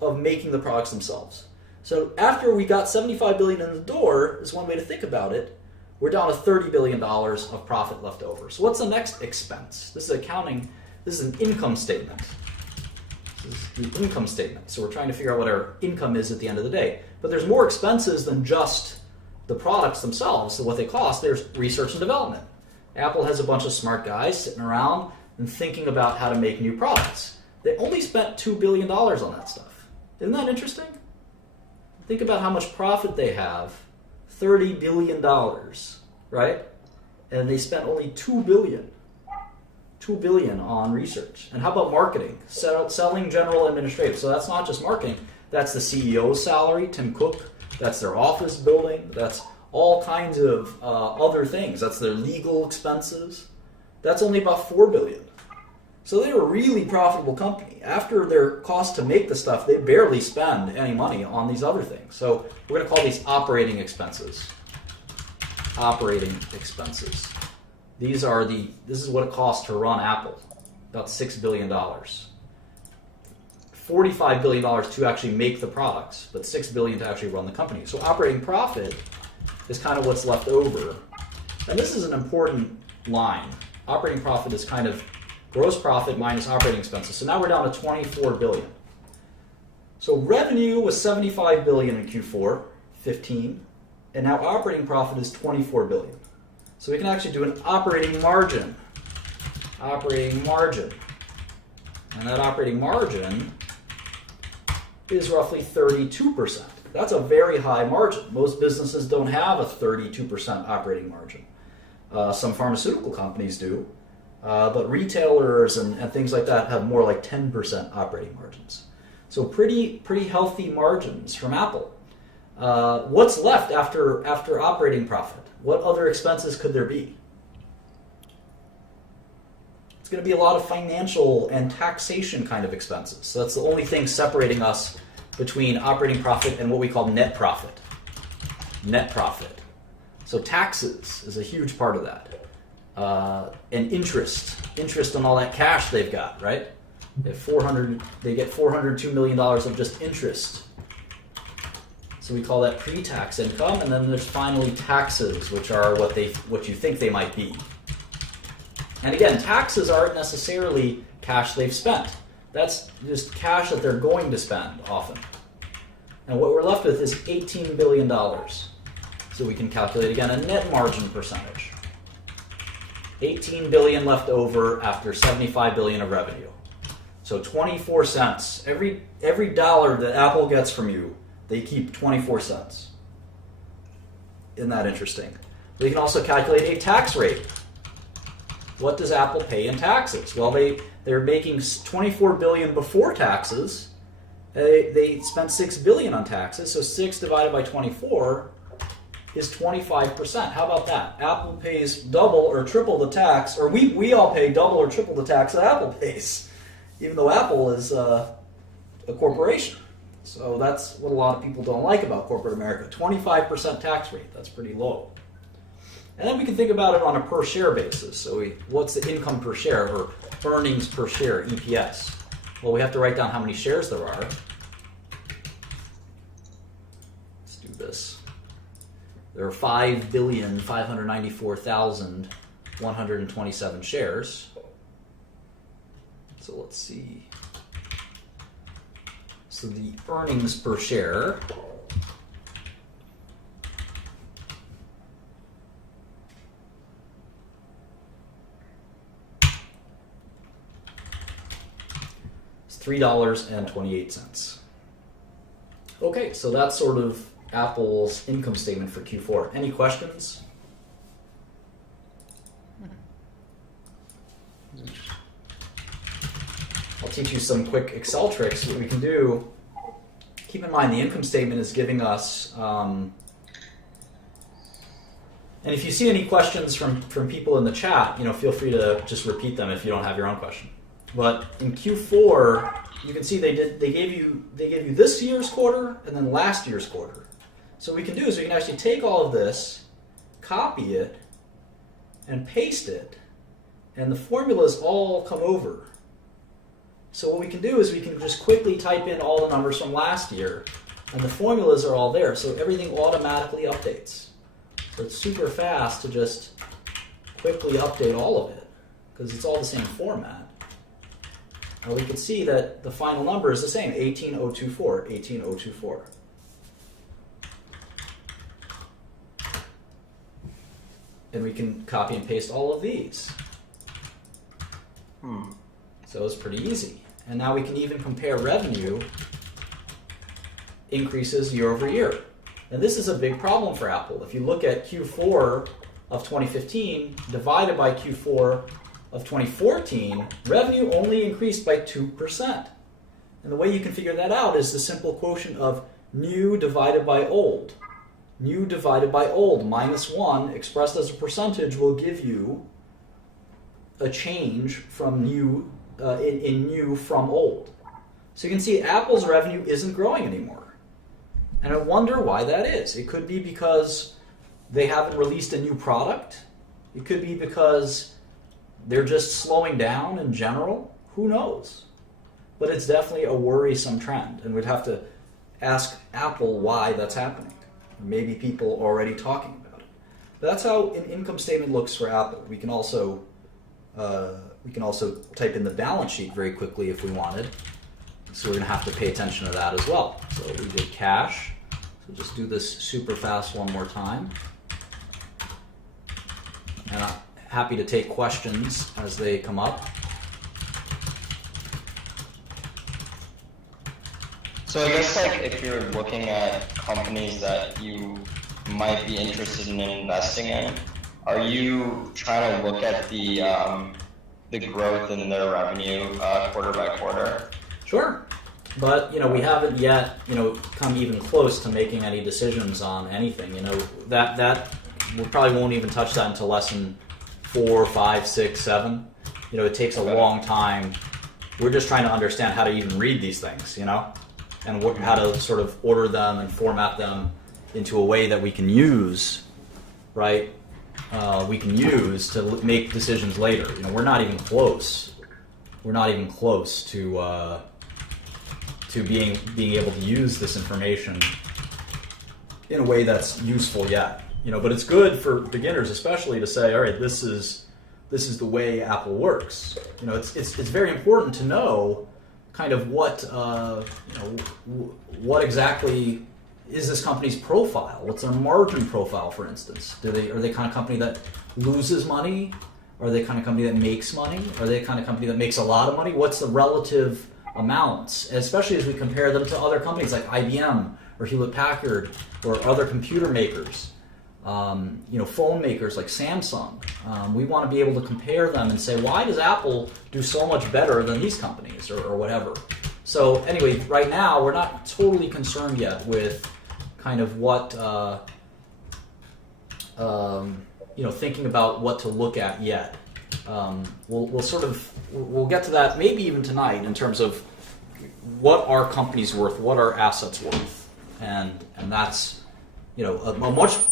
of making the products themselves. So after we got $75 billion in the door, is one way to think about it, we're down to $30 billion of profit left over. So what's the next expense? This is accounting. This is an income statement. This is the income statement. So we're trying to figure out what our income is at the end of the day. But there's more expenses than just the products themselves, so what they cost. There's research and development. Apple has a bunch of smart guys sitting around and thinking about how to make new products. They only spent $2 billion on that stuff. Isn't that interesting? Think about how much profit they have. $30 billion, right? And they spent only $2 billion. $2 billion on research. And how about marketing? Selling, general, administrative. So that's not just marketing. That's the CEO's salary, Tim Cook. That's their office building. That's all kinds of other things. That's their legal expenses. That's only about $4 billion. So they're a really profitable company. After their cost to make the stuff, they barely spend any money on these other things. So we're going to call these operating expenses. Operating expenses. This is what it costs to run Apple. About $6 billion. $45 billion to actually make the products, but $6 billion to actually run the company. So operating profit is kind of what's left over. And this is an important line. Operating profit is kind of gross profit minus operating expenses. So now we're down to $24 billion. So revenue was $75 billion in Q4 15, and now operating profit is $24 billion. So we can actually do an operating margin. Operating margin. And that operating margin is roughly 32%. That's a very high margin. Most businesses don't have a 32% operating margin. Some pharmaceutical companies do, but retailers and things like that have more like 10% operating margins. So pretty healthy margins from Apple. What's left after operating profit? What other expenses could there be? It's going to be a lot of financial and taxation kind of expenses. So that's the only thing separating us between operating profit and what we call net profit. Net profit. So taxes is a huge part of that. And interest on all that cash they've got, right? They get $402 million of just interest. So we call that pre-tax income, and then there's finally taxes, which are what you think they might be. And again, taxes aren't necessarily cash they've spent. That's just cash that they're going to spend often. And what we're left with is $18 billion. So we can calculate again a net margin percentage. 18 billion left over after 75 billion of revenue. So 24 cents. Every dollar that Apple gets from you, they keep 24 cents. Isn't that interesting? We can also calculate a tax rate. What does Apple pay in taxes? Well, they're making 24 billion before taxes. They spent 6 billion on taxes, so 6 divided by 24 is 25%. How about that? Apple pays double or triple the tax, or we all pay double or triple the tax that Apple pays, even though Apple is a corporation. So that's what a lot of people don't like about corporate America. 25% tax rate, that's pretty low. And then we can think about it on a per share basis. So what's the income per share, or earnings per share, EPS? Well, we have to write down how many shares there are. Let's do this. There are 5,594,127 shares. So let's see. So the earnings per share is $3.28. Okay, so that's sort of Apple's income statement for Q4. Any questions? I'll teach you some quick Excel tricks. What we can do, keep in mind the income statement is giving us, and if you see any questions from people in the chat, feel free to just repeat them if you don't have your own question. But in Q4, you can see they gave you this year's quarter and then last year's quarter. So what we can do is we can actually take all of this, copy it, and paste it, and the formulas all come over. So what we can do is we can just quickly type in all the numbers from last year, and the formulas are all there, so everything automatically updates. So it's super fast to just quickly update all of it, because it's all the same format. And we can see that the final number is the same, 18024, 18024. And we can copy and paste all of these. So it's pretty easy. And now we can even compare revenue increases year over year. And this is a big problem for Apple. If you look at Q4 of 2015 divided by Q4 of 2014, revenue only increased by 2%. And the way you can figure that out is the simple quotient of new divided by old. New divided by old minus 1 expressed as a percentage will give you a change from new in new from old. So you can see Apple's revenue isn't growing anymore. And I wonder why that is. It could be because they haven't released a new product. It could be because they're just slowing down in general. Who knows? But it's definitely a worrisome trend, and we'd have to ask Apple why that's happening. Maybe people are already talking about it. But that's how an income statement looks for Apple. We can also type in the balance sheet very quickly if we wanted. So we're going to have to pay attention to that as well. So we did cash. So just do this super fast one more time. And I'm happy to take questions as they come up. So I guess if you're looking at companies that you might be interested in investing in, are you trying to look at the growth in their revenue quarter by quarter? Sure, but we haven't yet come even close to making any decisions on anything. That we probably won't even touch that until lesson 4, 5, 6, 7. It takes a long time. We're just trying to understand how to even read these things, and how to sort of order them and format them into a way that we can use right? We can use to make decisions later. You know, we're not even close. We're not even close to being able to use this information in a way that's useful yet. You know, but it's good for beginners, especially, to say, all right, this is the way Apple works. You know, it's very important to know kind of what what exactly is this company's profile? What's their margin profile, for instance? Are they the kind of company that loses money? Are they the kind of company that makes money? Are they the kind of company that makes a lot of money? What's the relative amounts, especially as we compare them to other companies like IBM or Hewlett Packard or other computer makers, you know, phone makers like Samsung. We want to be able to compare them and say, why does Apple do so much better than these companies, or whatever. So anyway, right now we're not totally concerned yet with kind of what you know, thinking about what to look at yet. We'll get to that maybe even tonight in terms of what are companies worth, what are assets worth, and that's, you know,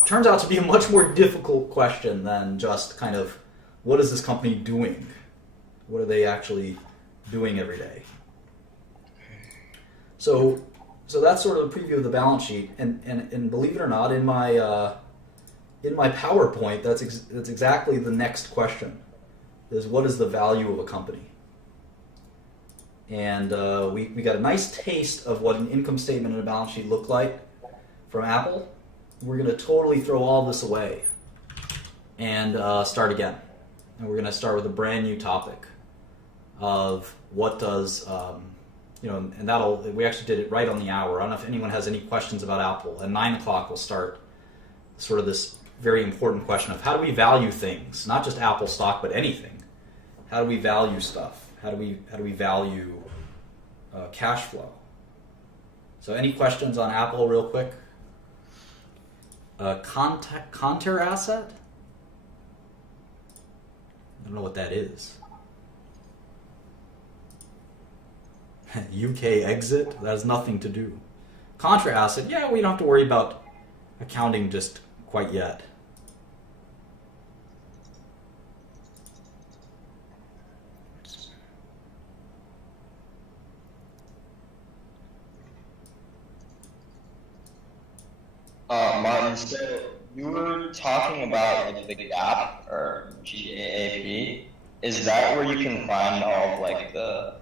turns out to be a much more difficult question than just kind of what is this company doing, what are they actually doing every day. So that's sort of a preview of the balance sheet, and believe it or not, in my PowerPoint, that's exactly the next question, is what is the value of a company? And we got a nice taste of what an income statement and a balance sheet look like from Apple. We're going to totally throw all this away and start again. And we're going to start with a brand new topic of what does, you know, and we actually did it right on the hour. I don't know if anyone has any questions about Apple. At 9 o'clock, we'll start sort of this very important question of how do we value things, not just Apple stock, but anything. How do we value stuff? How do we value cash flow? So any questions on Apple real quick? Contour asset? I don't know what that is. UK exit? That has nothing to do. Contra asset, yeah, we don't have to worry about accounting just quite yet. Martin, so you were talking about like the GAAP or GAAP. Is that where you can find all of like the?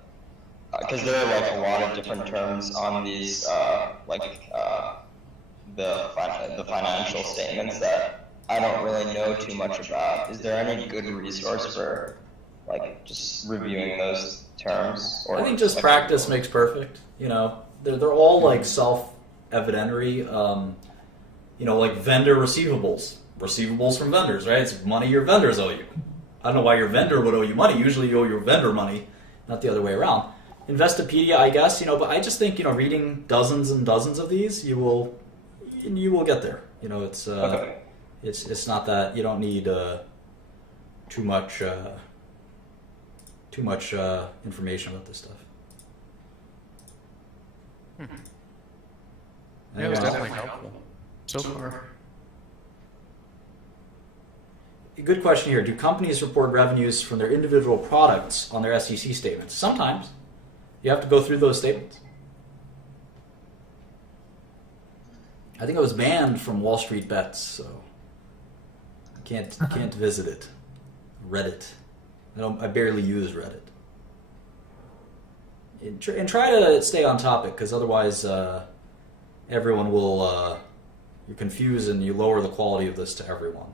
Because there are like a lot of different terms on these the financial statements that I don't really know too much about. Is there any good resource for like just reviewing those terms? Or I think just practice makes perfect. You know, they're all like self-evidentary. You know, like vendor receivables from vendors, right? It's money your vendors owe you. I don't know why your vendor would owe you money. Usually you owe your vendor money, not the other way around. Investopedia, I guess, you know, but I just think, you know, reading dozens and dozens of these, you will get there. You know, it's Okay. it's not that you don't need too much information about this stuff. Yeah, it was Anyone else? definitely helpful so far. A good question here. Do companies report revenues from their individual products on their SEC statements? Sometimes. You have to go through those statements. I think it was banned from Wall Street Bets, so I can't visit it. Reddit. I barely use Reddit. And try to stay on topic, because otherwise everyone will... you're confused and you lower the quality of this to everyone.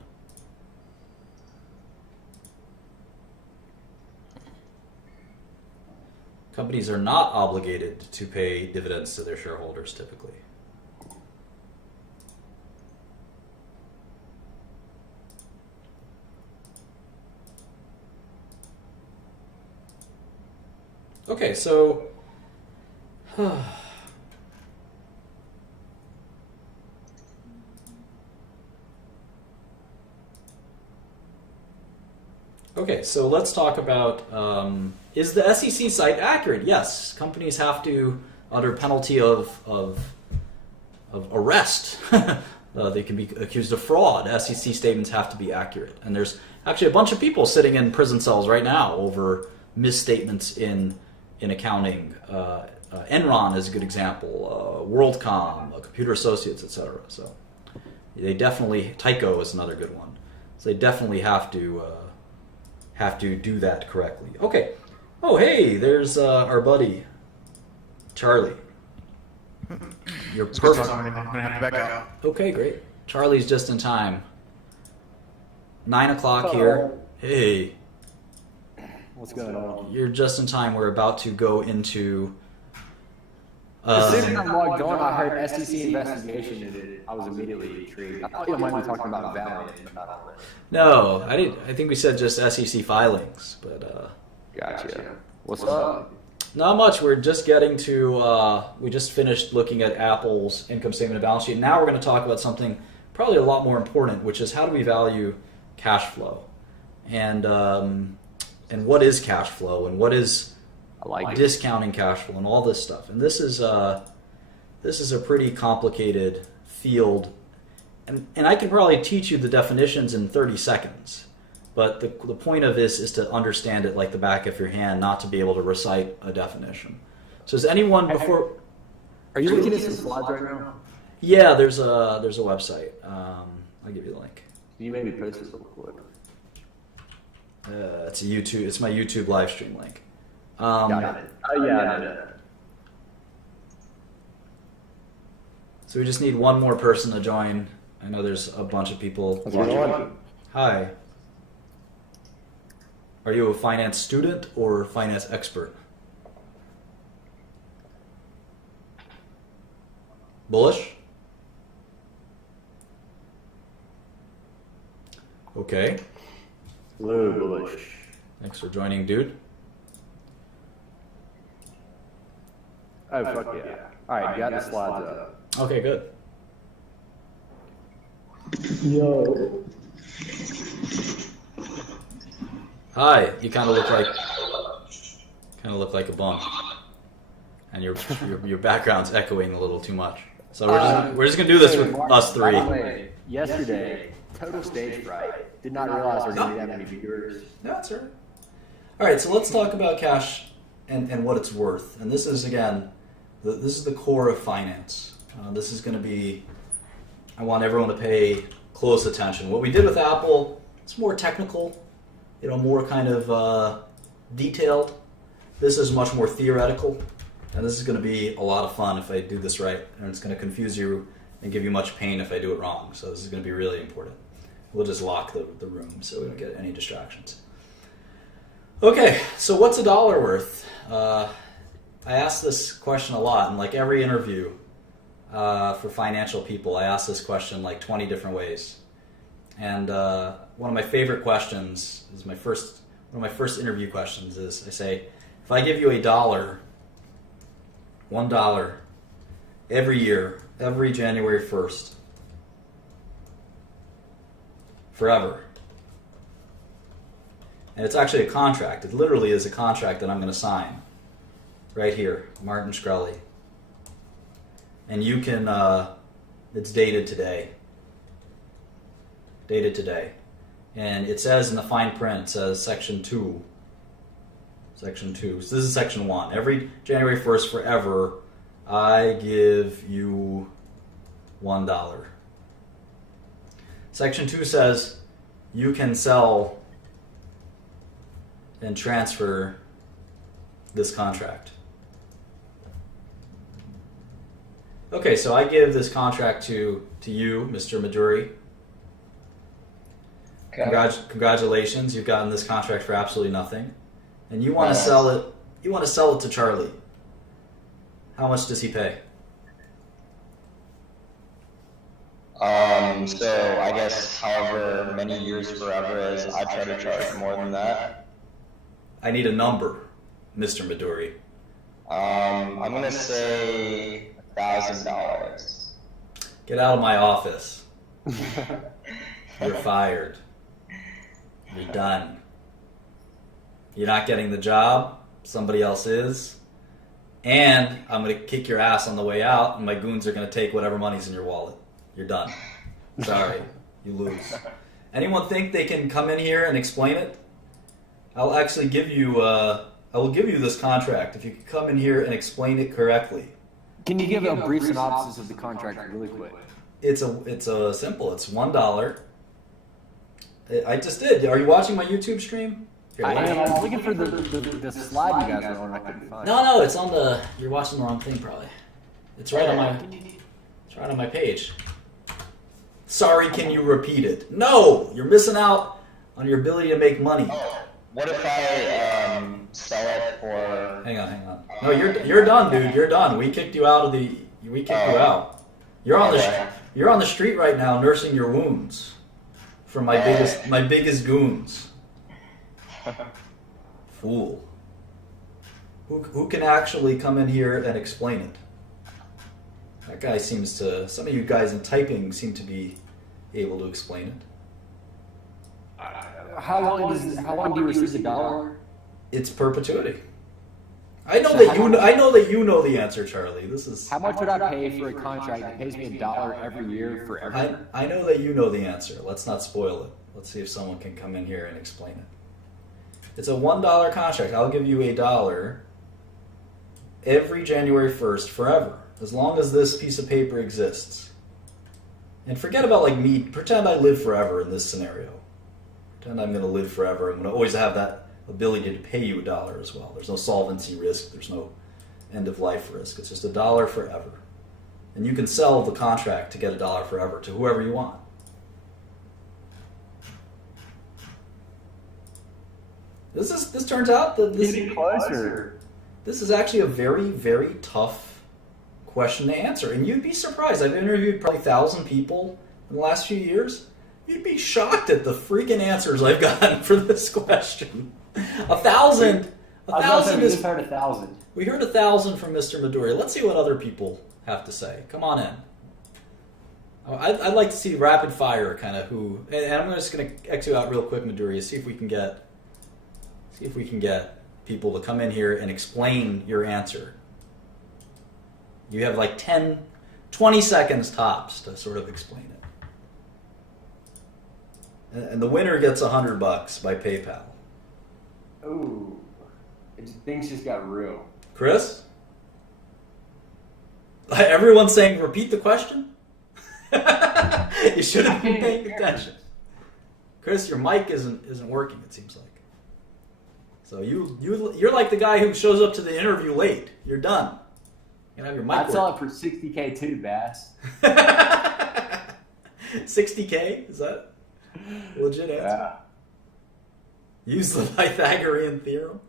Companies are not obligated to pay dividends to their shareholders typically. Okay, so okay, so let's talk about, is the SEC site accurate? Yes, companies have to, under penalty of arrest, They can be accused of fraud. SEC statements have to be accurate. And there's actually a bunch of people sitting in prison cells right now over misstatements in accounting. Enron is a good example. WorldCom, Computer Associates, etc. So they definitely. Tyco is another good one. So they definitely have to do that correctly. Okay. Oh, hey, there's our buddy Charlie. You're perfect. I'm gonna have to back out. Okay, great. Charlie's just in time. 9 o'clock here. Hey, What's going on? you're just in time. We're about to go into. As soon as I logged on, I heard SEC investigation, and I was immediately intrigued. I thought you might be talking about Valiant, but not all that. No, I didn't. I think we said just SEC filings, but Gotcha. What's up? not much. We're just getting to. We just finished looking at Apple's income statement and balance sheet. Now we're going to talk about something probably a lot more important, which is how do we value cash flow, and what is cash flow, and what is I like it. discounting cash flow, and all this stuff. And this is a pretty complicated field, and I can probably teach you the definitions in 30 seconds. But the point of this is to understand it like the back of your hand, not to be able to recite a definition. So is anyone before? Are you looking at some slides right now? Yeah, there's a website. I'll give you the link. Can you maybe post this real quick? It's a YouTube. It's my YouTube live stream link. Got it. Oh yeah, I know that. So we just need one more person to join. I know there's a bunch of people What's going on? Hi. Are you a finance student or finance expert? Bullish? Okay. Blue bullish. Thanks for joining, dude. Oh fuck yeah! All right, got the slides up. Okay, good. Yo. Hi. You kind of look like a bum, and your background's echoing a little too much. So we're just gonna do this with us By three. the way, yesterday, total stage fright. Did not realize there were going to be that many viewers. That's right. All right, so let's talk about cash and what it's worth. And this is, again, this is the core of finance. This is going to be, I want everyone to pay close attention. What we did with Apple, it's more technical, more kind of detailed. This is much more theoretical. And this is going to be a lot of fun if I do this right. And it's going to confuse you and give you much pain if I do it wrong. So this is going to be really important. We'll just lock the room so we don't get any distractions. Okay, so what's a dollar worth? I ask this question a lot in like every interview for financial people. I ask this question like 20 different ways. And one of my favorite questions is one of my first interview questions is I say, if I give you $1, $1 every year, every January 1st, forever. And it's actually a contract. It literally is a contract that I'm going to sign. Right here, Martin Shkreli. And you can, it's dated today. Dated today. And it says in the fine print, it says section 2. Section 2. So this is section 1. Every January 1st forever, I give you $1. Section 2 says you can sell and transfer this contract. Okay, so I give this contract to you, Mr. Maduri. Okay. Congratulations, you've gotten this contract for absolutely nothing. And you want to sell it. You want to sell it to Charlie. How much does he pay? So I guess however many years forever is, I try to charge more than that. I need a number, Mr. Maduri. I'm gonna say $1,000. Get out of my office. You're fired. You're done. You're not getting the job. Somebody else is. And I'm going to kick your ass on the way out, and my goons are going to take whatever money's in your wallet. You're done. Sorry, you lose. Anyone think they can come in here and explain it? I'll actually give you. I will give you this contract if you can come in here and explain it correctly. Can you give a brief synopsis of the contract really quick? It's a simple. It's $1. I just did. Are you watching my YouTube stream? Here, I let me- was looking for the slide you guys were on. I couldn't find. No, it's on the. You're watching the wrong thing, probably. It's right on my. It's right on my page. Sorry, can you repeat it? No, you're missing out on your ability to make money. Oh, what if I sell it for? Hang on. No, you're done, dude. You're done. We kicked you out of the. We kicked you out. You're on the. You're on the street right now, nursing your wounds from my biggest goons. Fool. Who can actually come in here and explain it? That guy seems to. Some of you guys in typing seem to be able to explain it. How long do you receive the dollar? It's perpetuity. I know that you know the answer, Charlie. This is. How much would I pay for a contract that pays me $1 every year forever? I know that you know the answer. Let's not spoil it. Let's see if someone can come in here and explain it. It's a $1 contract. I'll give you $1 every January 1st forever, as long as this piece of paper exists. And forget about like me. Pretend I live forever in this scenario. Pretend I'm going to live forever. I'm going to always have that ability to pay you $1 as well. There's no solvency risk. There's no end of life risk. It's just $1 forever. And you can sell the contract to get $1 forever to whoever you want. This turns out that this is actually a very, very tough question to answer. And you'd be surprised. I've interviewed probably 1,000 people in the last few years. You'd be shocked at the freaking answers I've gotten for this question. 1,000. 1,000 is. We heard 1,000. We heard 1,000 from Mr. Midori. Let's see what other people have to say. Come on in. I'd like to see rapid fire kind of who. And I'm just going to X you out real quick, Midori. See if we can get people to come in here and explain your answer. You have like 20 seconds tops to sort of explain it. And the winner gets $100 by PayPal. Ooh, things just got real. Chris? Everyone's saying repeat the question? You should have been paying attention. Chris, your mic isn't working, it seems like. So you're like the guy who shows up to the interview late. You're done. You can have your mic I'd sell it for $60K too, Bass. $60K? Is that a legit answer? Yeah. Use the Pythagorean theorem.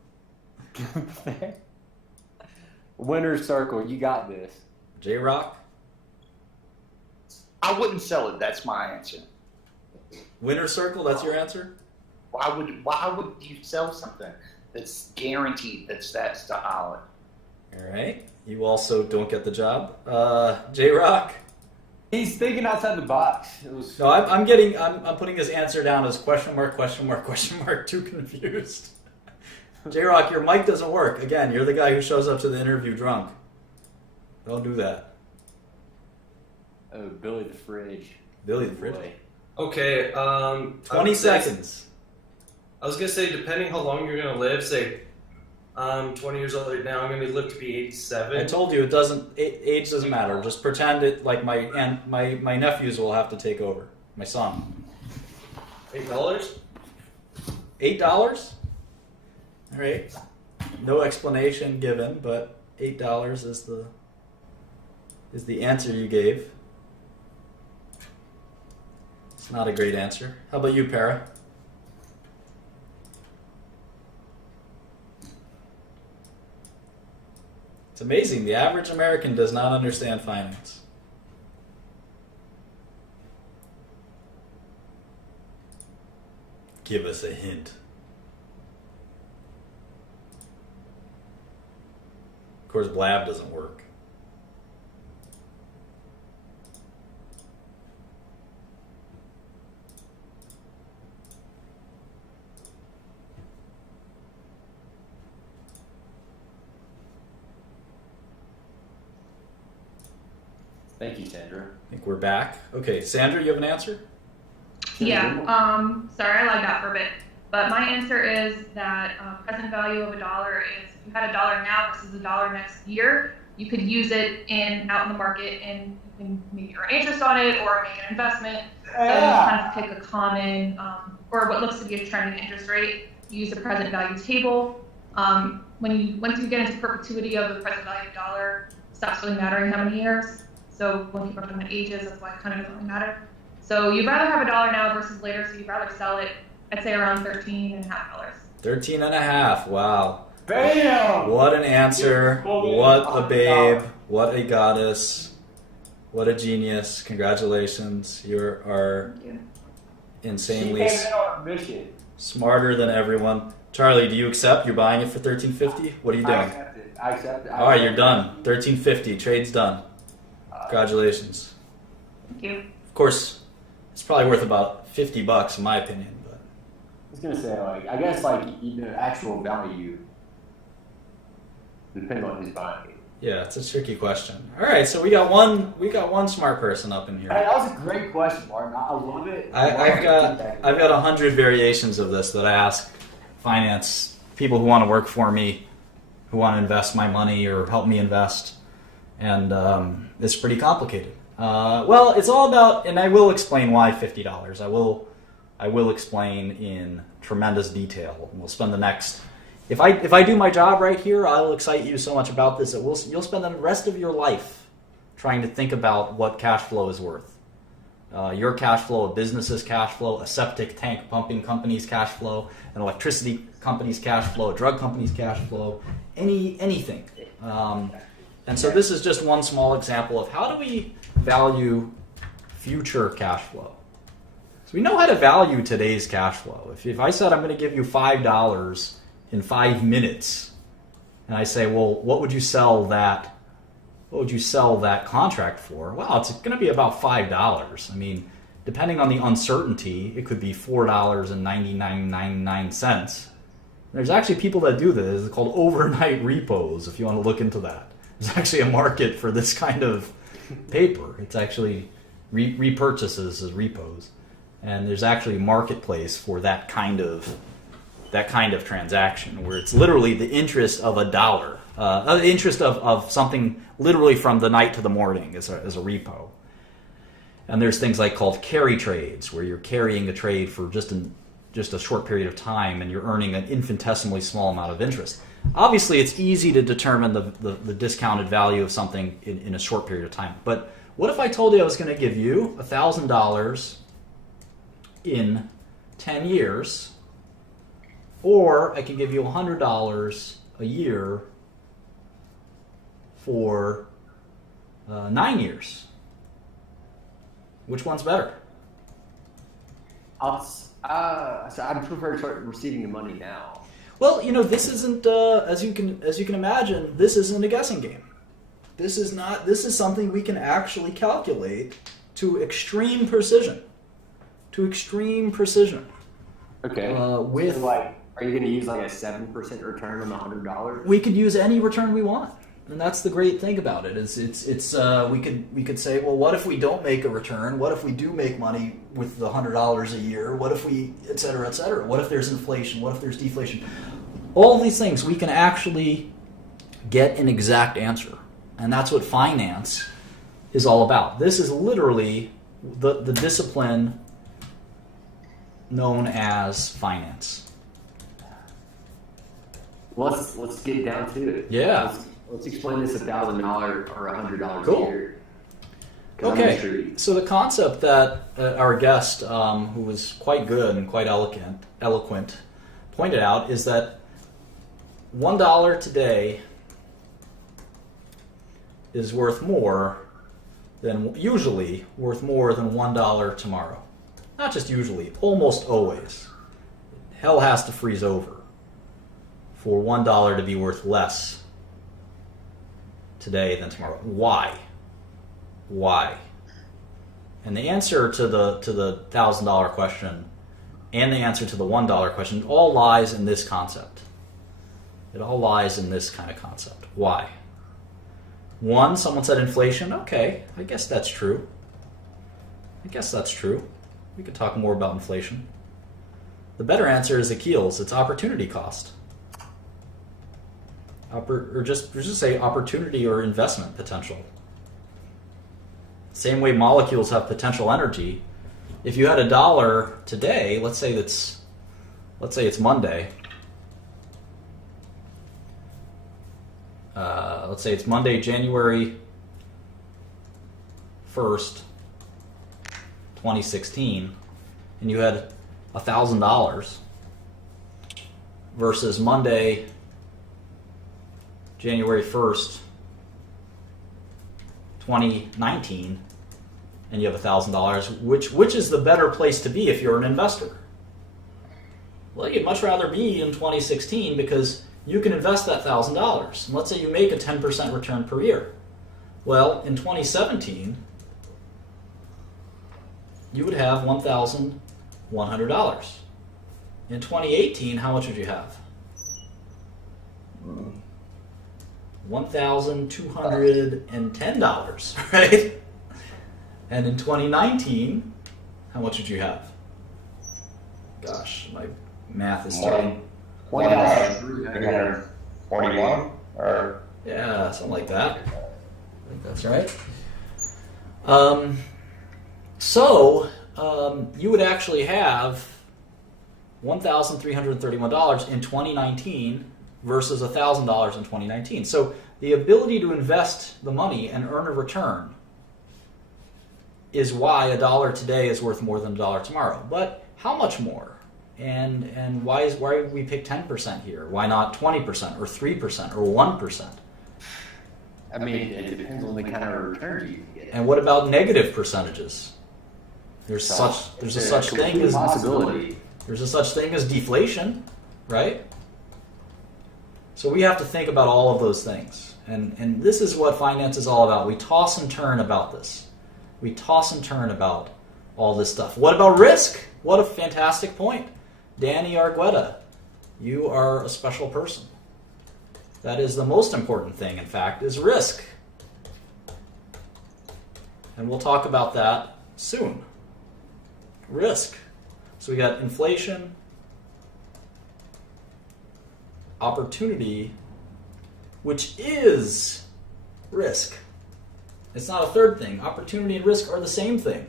Winner's circle, you got this. J-Rock? I wouldn't sell it. That's my answer. Winner's circle, that's your answer? Why would you sell something that's guaranteed that's that solid? All right. You also don't get the job. J-Rock? He's thinking outside the box. No, I'm putting his answer down as question mark, too confused. J-Rock, your mic doesn't work. Again, you're the guy who shows up to the interview drunk. Don't do that. Oh, Billy the Fridge. Billy the Fridge. Boy. Okay, 20 seconds. I was gonna say, depending how long you're gonna live, say, I'm 20 years old right now. I'm gonna live to be 87. I told you age doesn't matter. Just pretend it like my nephews will have to take over. My son. $8. $8? All right. No explanation given, but $8 is the answer you gave. It's not a great answer. How about you, Para? It's amazing. The average American does not understand finance. Give us a hint. Of course, blab doesn't work. Thank you, Sandra. I think we're back. Okay, Sandra, you have an answer? Yeah. Sorry, I lagged out for a bit. But my answer is that present value of $1 is if you had $1 now versus $1 next year, you could use it out in the market and you can maybe earn interest on it or make an investment. So you kind of pick a common or what looks to be a trending interest rate. You use the present value table. Once you get into perpetuity of the present value of $1, it stops really mattering how many years. So when people are talking about ages, that's why it kind of doesn't really matter. So you'd rather have $1 now versus later, so you'd rather sell it, I'd say around $13.50. $13.50. Wow. Bam! What an answer. What a babe. What a goddess. What a genius. Congratulations. You are insanely She came in on a mission. smarter than everyone. Charlie, do you accept? You're buying it for $13.50? What are you doing? I accept it. All right, you're done. $13.50. Trade's done. Congratulations. Thank you. Of course, it's probably worth about $50 in my opinion. But I was gonna say, I guess, actual value depends on who's buying it. yeah, it's a tricky question. All right, so we got one smart person up in here. Hey, that was a great question, Martin. I love it. I've got 100 variations of this that I ask finance people who want to work for me, who want to invest my money or help me invest, and it's pretty complicated. Well, it's all about, and I will explain why $50. I will explain in tremendous detail. We'll spend the next. If I do my job right here, I'll excite you so much about this that you'll spend the rest of your life trying to think about what cash flow is worth. Your cash flow, a business's cash flow, a septic tank pumping company's cash flow, an electricity company's cash flow, a drug company's cash flow, anything. And so this is just one small example of how do we value future cash flow. So we know how to value today's cash flow. If I said I'm going to give you $5 in 5 minutes, and I say, well, what would you sell that contract for? Well, it's going to be about $5. I mean, depending on the uncertainty, it could be $4.9999. There's actually people that do this. It's called overnight repos, if you want to look into that. There's actually a market for this kind of paper. It's actually repurchases as repos. And there's actually a marketplace for that kind of transaction where it's literally the interest of $1. The interest of something literally from the night to the morning as a repo. And there's things called carry trades where you're carrying a trade for just a short period of time and you're earning an infinitesimally small amount of interest. Obviously, it's easy to determine the discounted value of something in a short period of time. But what if I told you I was going to give you $1,000 in 10 years, or I can give you $100 a year for 9 years? Which one's better? So I'd prefer to start receiving the money now. Well, this isn't as you can imagine. This isn't a guessing game. This is not. This is something we can actually calculate to extreme precision. Okay. With so are you going to use a 7% return on the $100? We could use any return we want, and that's the great thing about it. We could say, well, what if we don't make a return? What if we do make money with the $100 a year? What if we, et cetera, et cetera? What if there's inflation? What if there's deflation? All these things we can actually get an exact answer, and that's what finance is all about. This is literally the discipline known as finance. Let's get down to it. Yeah. Let's explain this $1,000 or $100 Cool. a year. Okay, so the concept that our guest, who was quite good and quite eloquent, pointed out is that $1 today is usually worth more than $1 tomorrow. Not just usually, almost always. Hell has to freeze over for $1 to be worth less today than tomorrow. Why? And the answer to the $1,000 question and the answer to the $1 question all lies in this concept. It all lies in this kind of concept. Why? One, someone said inflation. Okay, I guess that's true. We could talk more about inflation. The better answer is Akil's. It's opportunity cost. Or just say opportunity or investment potential. Same way molecules have potential energy. If you had $1 today, let's say it's Monday. Let's say it's Monday, January 1st, 2016, and you had $1,000 versus Monday, January 1st, 2019, and you have $1,000, which is the better place to be if you're an investor? Well, you'd much rather be in 2016 because you can invest that $1,000. And let's say you make a 10% return per year. Well, in 2017, you would have $1,100. In 2018, how much would you have? $1,210, right? And in 2019, how much would you have? Gosh, my math is starting. 1,341 or Yeah, something like that. I think that's right. You would actually have $1,331 in 2019 versus $1,000 in 2019. So the ability to invest the money and earn a return is why $1 today is worth more than $1 tomorrow. But how much more? And why would we pick 10% here? Why not 20% or 3% or 1%? I mean, it depends on the kind of return you can get. And what about negative percentages? There's a such thing as possibility. There's a such thing as deflation, right? So we have to think about all of those things. And this is what finance is all about. We toss and turn about this. We toss and turn about all this stuff. What about risk? What a fantastic point. Danny Argueta, you are a special person. That is the most important thing, in fact, is risk. And we'll talk about that soon. Risk. So we got inflation, opportunity, which is risk. It's not a third thing. Opportunity and risk are the same thing.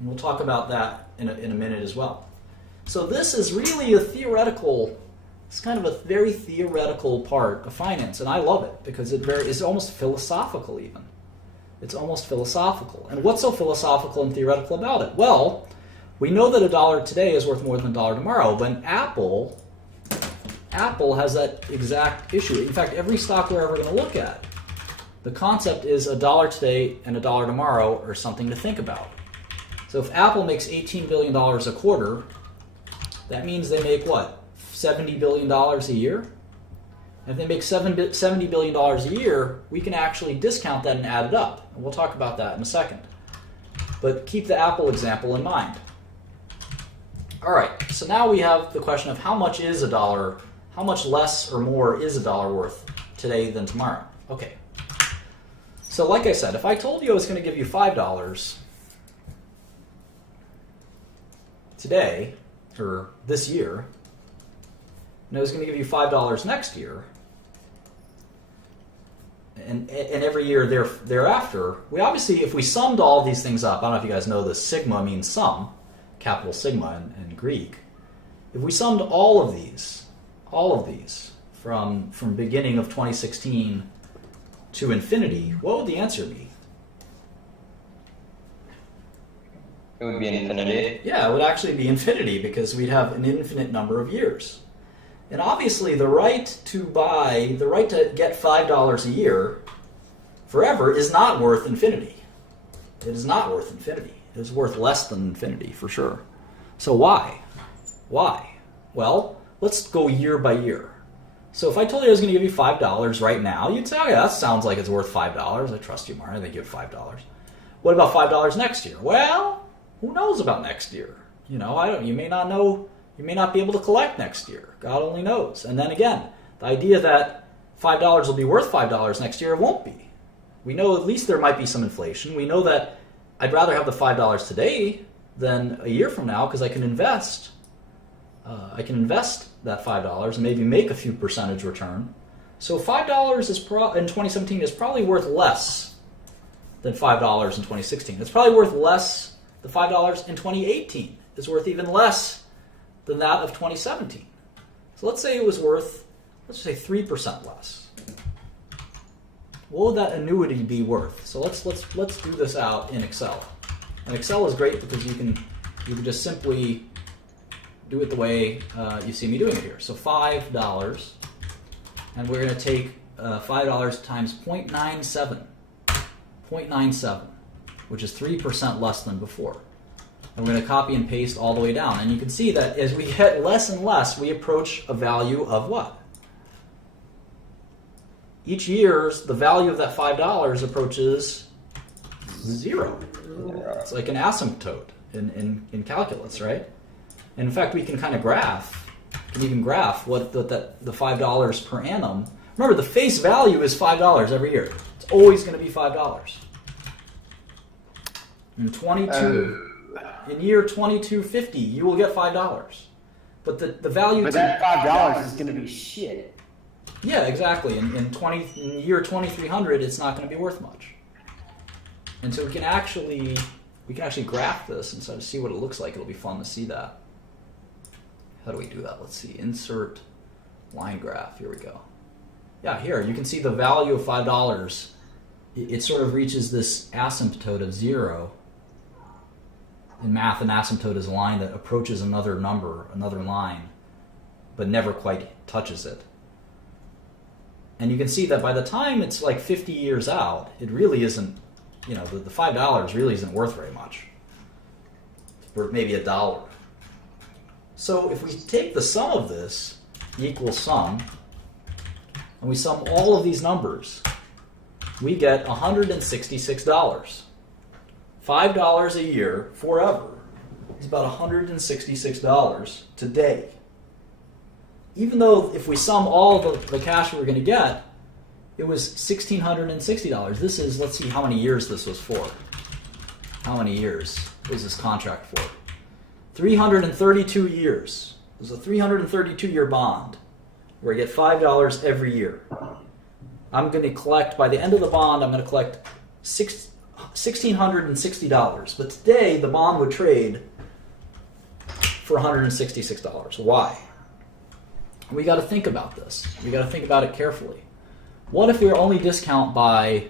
And we'll talk about that in a minute as well. So this is really it's kind of a very theoretical part of finance, and I love it because it's almost philosophical even. It's almost philosophical. And what's so philosophical and theoretical about it? Well, we know that $1 today is worth more than $1 tomorrow, but Apple has that exact issue. In fact, every stock we're ever going to look at, the concept is $1 today and $1 tomorrow are something to think about. So if Apple makes $18 billion a quarter, that means they make what? $70 billion a year? And if they make $70 billion a year, we can actually discount that and add it up. And we'll talk about that in a second. But keep the Apple example in mind. All right, so now we have the question of how much is $1, how much less or more is $1 worth today than tomorrow? Okay. So like I said, if I told you I was going to give you $5 today, or this year, and I was going to give you $5 next year, and every year thereafter, we obviously, if we summed all of these things up, I don't know if you guys know this, sigma means sum, capital sigma in Greek. If we summed all of these from beginning of 2016 to infinity, what would the answer be? it would be infinity. Yeah, it would actually be infinity because we'd have an infinite number of years. And obviously the right to get $5 a year forever is not worth infinity. It is not worth infinity. It is worth less than infinity for sure. So why? Why? Well, let's go year by year. So if I told you I was going to give you $5 right now, you'd say, oh yeah, that sounds like it's worth $5. I trust you, Mark. I think you have $5. What about $5 next year? Well, who knows about next year? You may not know. You may not be able to collect next year. God only knows. And then again, the idea that $5 will be worth $5 next year. It won't be. We know at least there might be some inflation. We know that I'd rather have the $5 today than a year from now because I can invest. I can invest that $5 and maybe make a few percentage return. So $5 is in 2017 is probably worth less than $5 in 2016. It's probably worth less. The $5 in 2018 is worth even less than that of 2017. So let's say it was worth, let's say 3% less. What would that annuity be worth? So let's do this out in Excel. And Excel is great because you can just simply do it the way you see me doing it here. So $5, and we're going to take $5 times 0.97, which is 3% less than before. And we're going to copy and paste all the way down. And you can see that as we get less and less, we approach a value of what? Each year, the value of that $5 approaches 0. It's like an asymptote in calculus, right? And in fact, we can kind of graph. We can even graph what the $5 per annum. Remember, the face value is $5 every year. It's always going to be $5. In year 2250, you will get $5. But the value. But that $5 is going to be shit. Yeah, exactly. In year 2300, it's not going to be worth much. And so we can actually graph this and sort of see what it looks like. It'll be fun to see that. How do we do that? Let's see. Insert line graph. Here we go. Yeah, here you can see the value of $5. It sort of reaches this asymptote of 0. In math, an asymptote is a line that approaches another number, another line, but never quite touches it. And you can see that by the time it's like 50 years out, it really isn't, the $5 really isn't worth very much. It's worth maybe $1. So if we take the sum of this, equals sum, and we sum all of these numbers, we get $166. $5 a year forever is about $166 today. Even though if we sum all the cash we were going to get, it was $1,660. This is, let's see how many years this was for. How many years was this contract for? 332 years. It was a 332-year bond where I get $5 every year. I'm going to collect, by the end of the bond, I'm going to collect $1,660. But today, the bond would trade for $166. Why? We got to think about this. We got to think about it carefully. What if we only discount by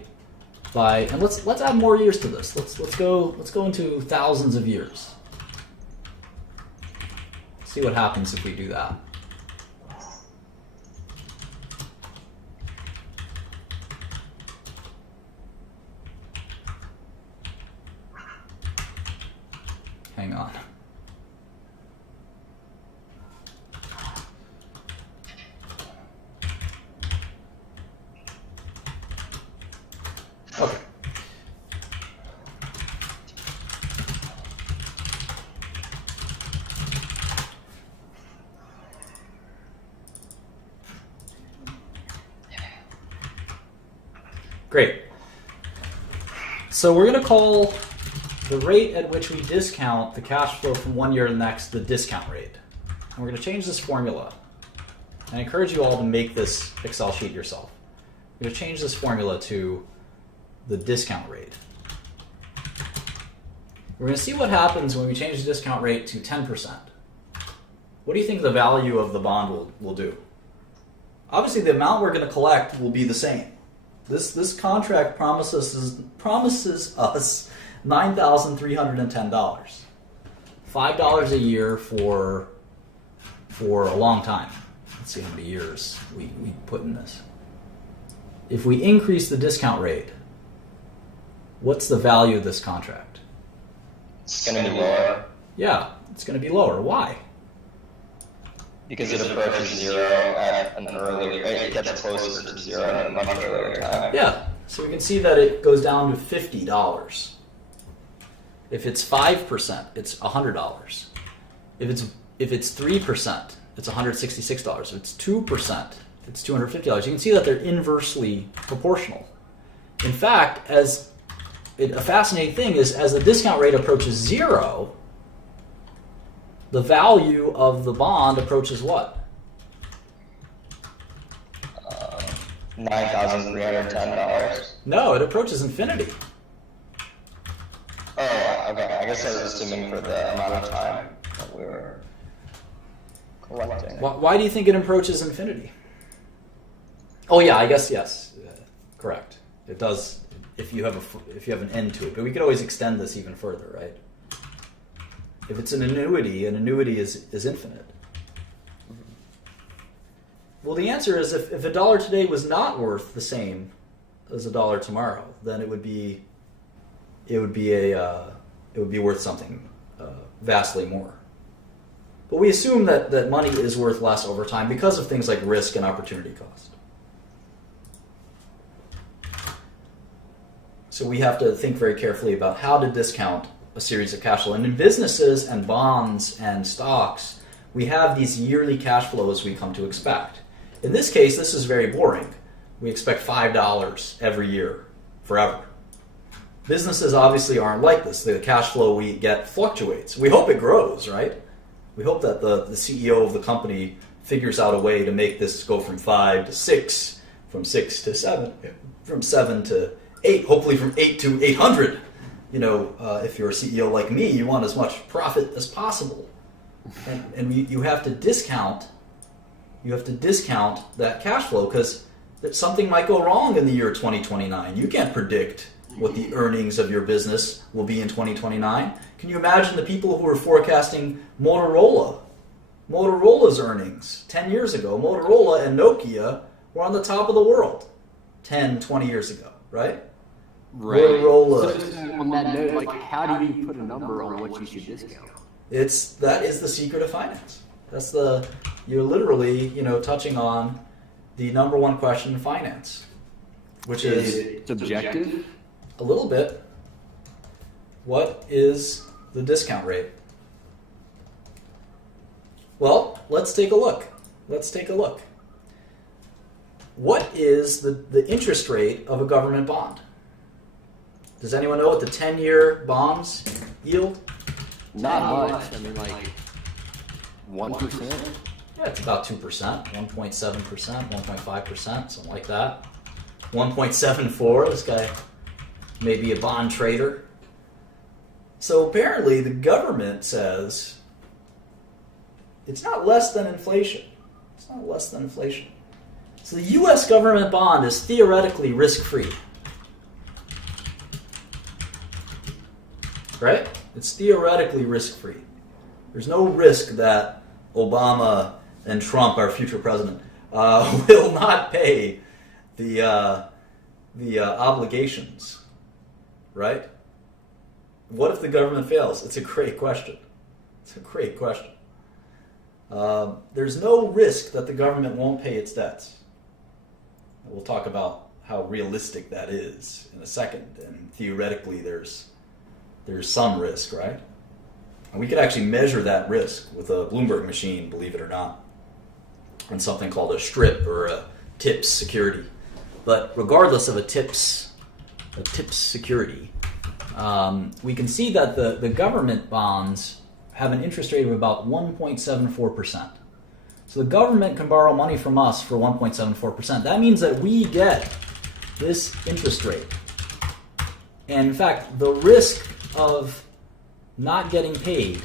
and let's add more years to this. Let's go into thousands of years. See what happens if we do that. Hang on. Okay. Great. So we're going to call the rate at which we discount the cash flow from one year to the next the discount rate. And we're going to change this formula. I encourage you all to make this Excel sheet yourself. We're going to change this formula to the discount rate. We're going to see what happens when we change the discount rate to 10%. What do you think the value of the bond will do? Obviously, the amount we're going to collect will be the same. This contract promises us $9,310. $5 a year for a long time. Let's see how many years we put in this. If we increase the discount rate, what's the value of this contract? It's going to be lower. Yeah, it's going to be lower. Why? Because it approaches 0 at an earlier rate. It gets closer to 0 at a much earlier time. Yeah, so we can see that it goes down to $50. If it's 5%, it's $100. If it's 3%, it's $166. If it's 2%, it's $250. You can see that they're inversely proportional. In fact, a fascinating thing is as the discount rate approaches 0, the value of the bond approaches what? $9,310. No, it approaches infinity. Oh, okay. I guess I was assuming for the amount of time that we were collecting. Why do you think it approaches infinity? Oh yeah, I guess yes, correct. It does if you have an end to it. But we could always extend this even further, right? If it's an annuity is infinite. Well, the answer is if a dollar today was not worth the same as a dollar tomorrow, then it would be worth something vastly more. But we assume that money is worth less over time because of things like risk and opportunity cost. So we have to think very carefully about how to discount a series of cash flow. And in businesses and bonds and stocks, we have these yearly cash flows we come to expect. In this case, this is very boring. We expect $5 every year, forever. Businesses obviously aren't like this. The cash flow we get fluctuates. We hope it grows, right? We hope that the CEO of the company figures out a way to make this go from 5 to 6, from 6 to 7, from 7 to 8, hopefully from 8 to 800. You know, if you're a CEO like me, you want as much profit as possible. And you have to discount that cash flow because something might go wrong in the year 2029. You can't predict what the earnings of your business will be in 2029. Can you imagine the people who were forecasting Motorola's earnings 10 years ago? Motorola and Nokia were on the top of the world 10, 20 years ago, right? Right. Motorola. So on that note, like, how do you put a number on what you should discount? That is the secret of finance. You're literally, touching on the number one question in finance, which is subjective. A little bit. What is the discount rate? Well, let's take a look. What is the interest rate of a government bond? Does anyone know what the 10-year bonds yield? Not much. I mean, like 1%. Yeah, it's about 2%, 1.7%, 1.5%, something like that. 1.74. This guy may be a bond trader. So apparently, the government says it's not less than inflation. So the U.S. government bond is theoretically risk-free. Right? It's theoretically risk-free. There's no risk that Obama and Trump, our future president, will not pay the obligations. Right? What if the government fails? It's a great question. There's no risk that the government won't pay its debts. We'll talk about how realistic that is in a second. And theoretically, there's some risk, right? And we could actually measure that risk with a Bloomberg machine, believe it or not, and something called a strip or a TIPS security. But regardless of a TIPS security, we can see that the government bonds have an interest rate of about 1.74%. So the government can borrow money from us for 1.74%. That means that we get this interest rate. And in fact, the risk of not getting paid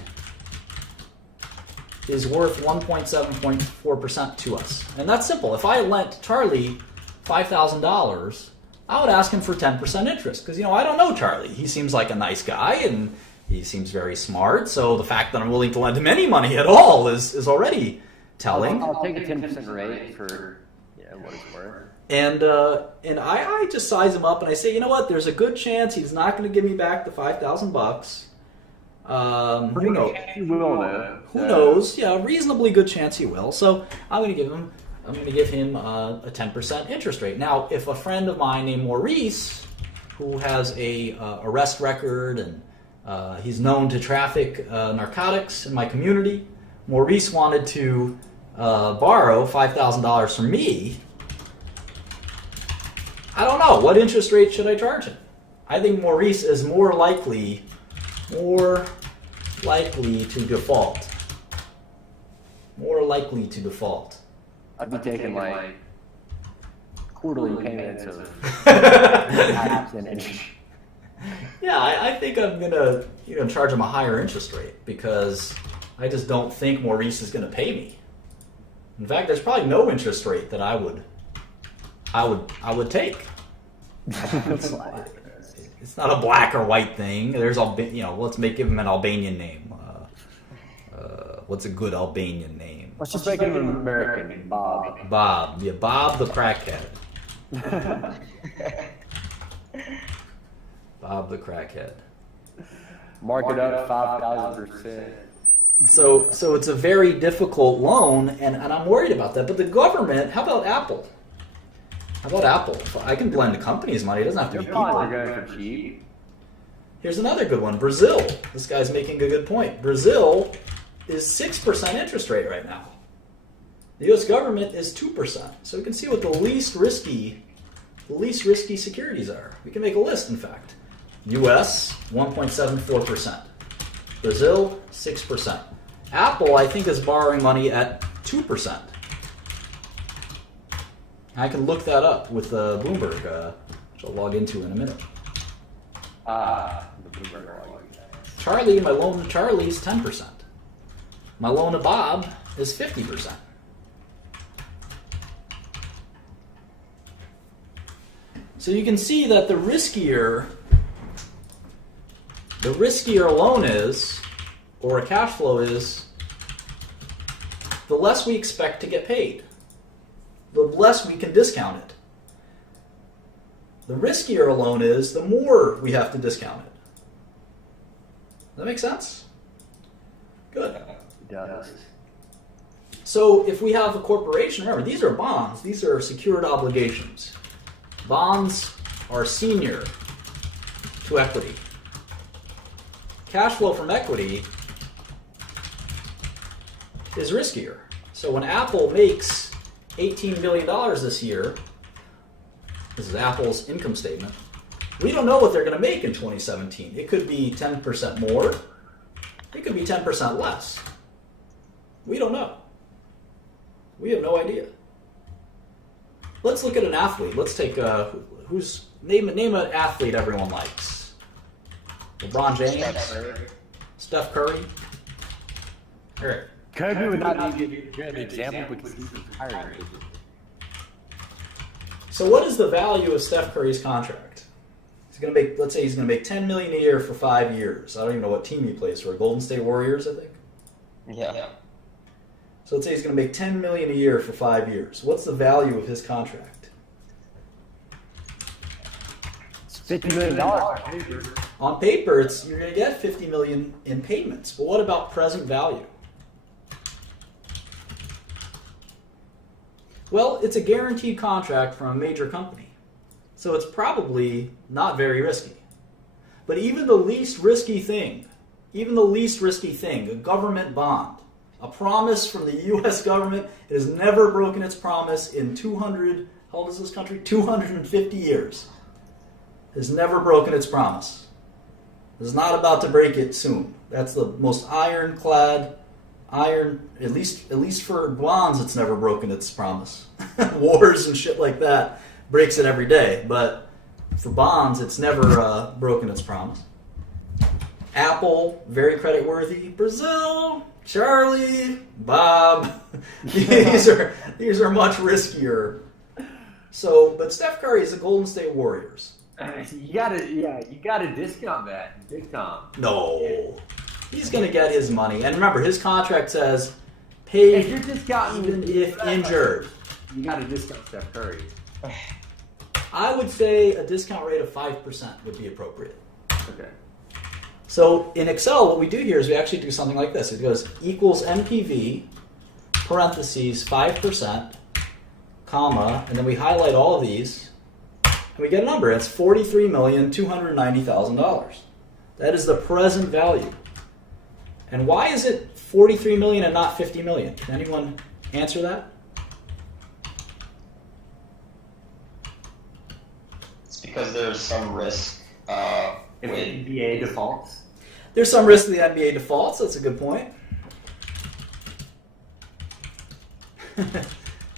is worth 1.7.4% to us. And that's simple. If I lent Charlie $5,000, I would ask him for 10% interest because, I don't know Charlie. He seems like a nice guy and he seems very smart. So the fact that I'm willing to lend him any money at all is already telling. I'll take a 10% rate for what it's worth. And I just size him up and I say, you know what? There's a good chance he's not going to give me back the $5,000. Who knows? He will, though. Who knows? Yeah, a reasonably good chance he will. So I'm going to give him a 10% interest rate. Now, if a friend of mine named Maurice, who has a arrest record and he's known to traffic narcotics in my community, Maurice wanted to borrow $5,000 from me, I don't know. What interest rate should I charge him? I think Maurice is more likely to default. More likely to default. I'd be taking like quarterly payments of half percentage. Yeah, I think I'm gonna charge him a higher interest rate because I just don't think Maurice is gonna pay me. In fact, there's probably no interest rate that I would take. It's not a black or white thing. There's let's give him an Albanian name. What's a good Albanian name? Let's just make him an American, Bob. Bob. Yeah, Bob the crackhead. Bob the crackhead. Mark it up 5,000%. So it's a very difficult loan, and I'm worried about that. But the government, how about Apple? I can blend the company's money. It doesn't have to be They're people. probably going for cheap. Here's another good one. Brazil. This guy's making a good point. Brazil is 6% interest rate right now. The U.S. government is 2%. So we can see what the least risky securities are. We can make a list, in fact. U.S. 1.74%. Brazil 6%. Apple, I think, is borrowing money at 2%. I can look that up with Bloomberg, which I'll log into in a minute. The Bloomberg log. My loan to Charlie is 10%. My loan to Bob is 50%. So you can see that the riskier a loan is, or a cash flow is, the less we expect to get paid. The less we can discount it. The riskier a loan is, the more we have to discount it. Does that make sense? Good. It does. So if we have a corporation, remember, these are bonds. These are secured obligations. Bonds are senior to equity. Cash flow from equity is riskier. So when Apple makes $18 million this year, this is Apple's income statement, we don't know what they're going to make in 2017. It could be 10% more. It could be 10% less. We don't know. We have no idea. Let's look at an athlete. Let's take name an athlete everyone likes. LeBron James, Steph Curry. All right. Kobe would not be a good example because he's retiring. So what is the value of Steph Curry's contract? He's going to make, let's say he's going to make $10 million a year for 5 years. I don't even know what team he plays for. Golden State Warriors, I think. Yeah. So let's say he's going to make $10 million a year for 5 years. What's the value of his contract? It's $50 million on paper. On paper, you're going to get $50 million in payments. But what about present value? Well, it's a guaranteed contract from a major company. So it's probably not very risky. But even the least risky thing, a government bond, a promise from the U.S. government, it has never broken its promise in 200, how old is this country? 250 years. It has never broken its promise. It's not about to break it soon. That's the most ironclad, at least for bonds, it's never broken its promise. Wars and shit like that breaks it every day, but for bonds, it's never broken its promise. Apple, very creditworthy. Brazil, Charlie, Bob, these are much riskier. So, but Steph Curry is the Golden State Warriors. You gotta discount that big time. No, he's gonna get his money. And remember, his contract says, paid If you're discounting, even if injured. you gotta discount Steph Curry. I would say a discount rate of 5% would be appropriate. Okay. So in Excel, what we do here is we actually do something like this. It goes equals NPV, parentheses, 5%, comma, and then we highlight all of these, and we get a number. It's $43,290,000. That is the present value. And why is it $43 million and not $50 million? Can anyone answer that? It's because there's some risk If the with NBA defaults. There's some risk to the NBA defaults. That's a good point.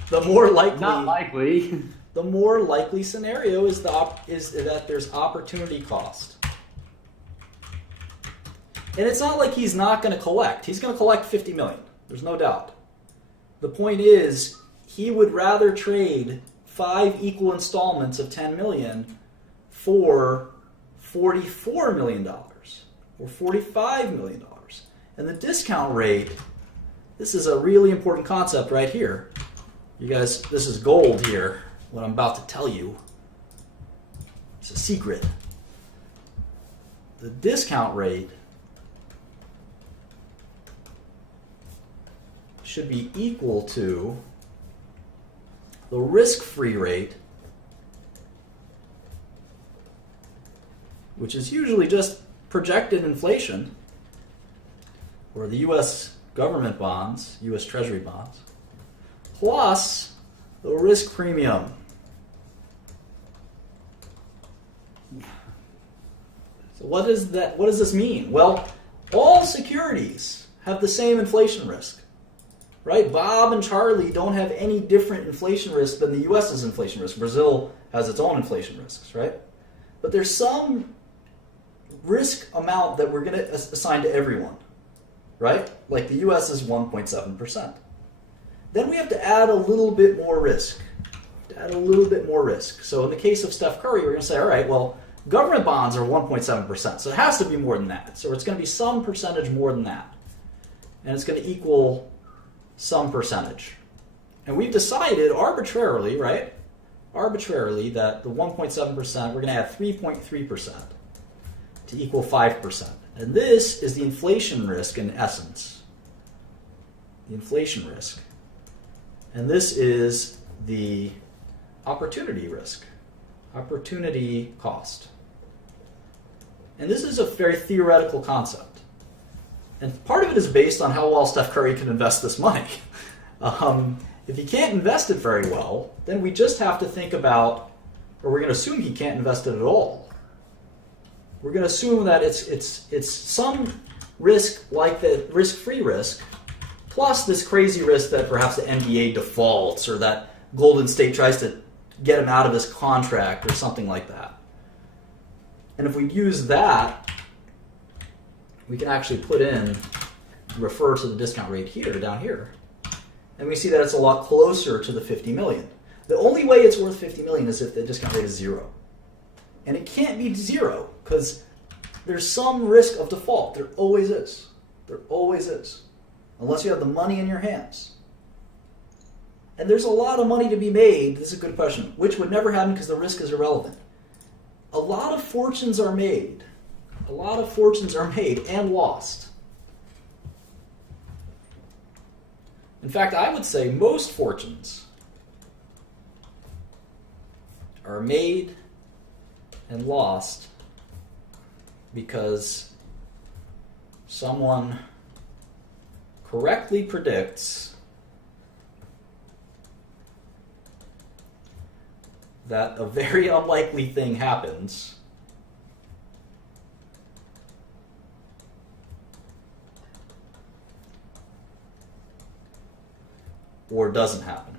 The more likely, Not likely. the more likely scenario is that there's opportunity cost. And it's not like he's not going to collect. He's going to collect 50 million. There's no doubt. The point is, he would rather trade 5 equal installments of 10 million for $44 million or $45 million. And the discount rate, this is a really important concept right here. You guys, this is gold here, what I'm about to tell you. It's a secret. The discount rate should be equal to the risk-free rate, which is usually just projected inflation, or the U.S. government bonds, U.S. Treasury bonds, plus the risk premium. So what is that? What does this mean? Well, all securities have the same inflation risk. Right? Bob and Charlie don't have any different inflation risk than the U.S.'s inflation risk. Brazil has its own inflation risks, right? But there's some risk amount that we're going to assign to everyone, right? Like the U.S. is 1.7%. Then we have to add a little bit more risk. So in the case of Steph Curry, we're going to say, all right, well, government bonds are 1.7%, so it has to be more than that. So it's going to be some percentage more than that. And it's going to equal some percentage. And we've decided arbitrarily, right? Arbitrarily that the 1.7%, we're going to add 3.3% to equal 5%. And this is the inflation risk in essence. The inflation risk. And this is the opportunity risk. Opportunity cost. And this is a very theoretical concept. And part of it is based on how well Steph Curry can invest this money. If he can't invest it very well, then we just have to think about, or we're going to assume he can't invest it at all. We're going to assume that it's some risk like the risk-free risk, plus this crazy risk that perhaps the NBA defaults or that Golden State tries to get him out of his contract or something like that. And if we use that, we can actually put in, refer to the discount rate here, down here, and we see that it's a lot closer to the 50 million. The only way it's worth 50 million is if the discount rate is 0. And it can't be 0 because there's some risk of default. There always is. There always is. Unless you have the money in your hands. And there's a lot of money to be made, this is a good question, which would never happen because the risk is irrelevant. A lot of fortunes are made. A lot of fortunes are made and lost. In fact, I would say most fortunes are made and lost because someone correctly predicts that a very unlikely thing happens or doesn't happen.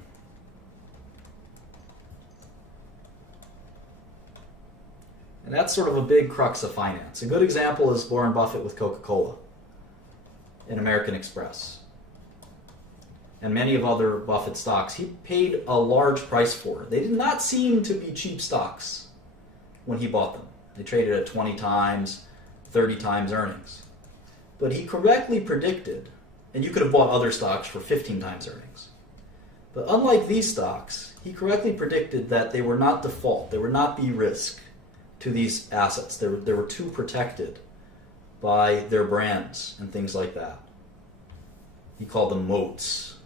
And that's sort of a big crux of finance. A good example is Warren Buffett with Coca-Cola and American Express. And many of other Buffett stocks, he paid a large price for. They did not seem to be cheap stocks when he bought them. They traded at 20 times, 30 times earnings. But he correctly predicted, and you could have bought other stocks for 15 times earnings. But unlike these stocks, he correctly predicted that they were not default, they would not be risk to these assets. They were too protected by their brands and things like that. He called them moats.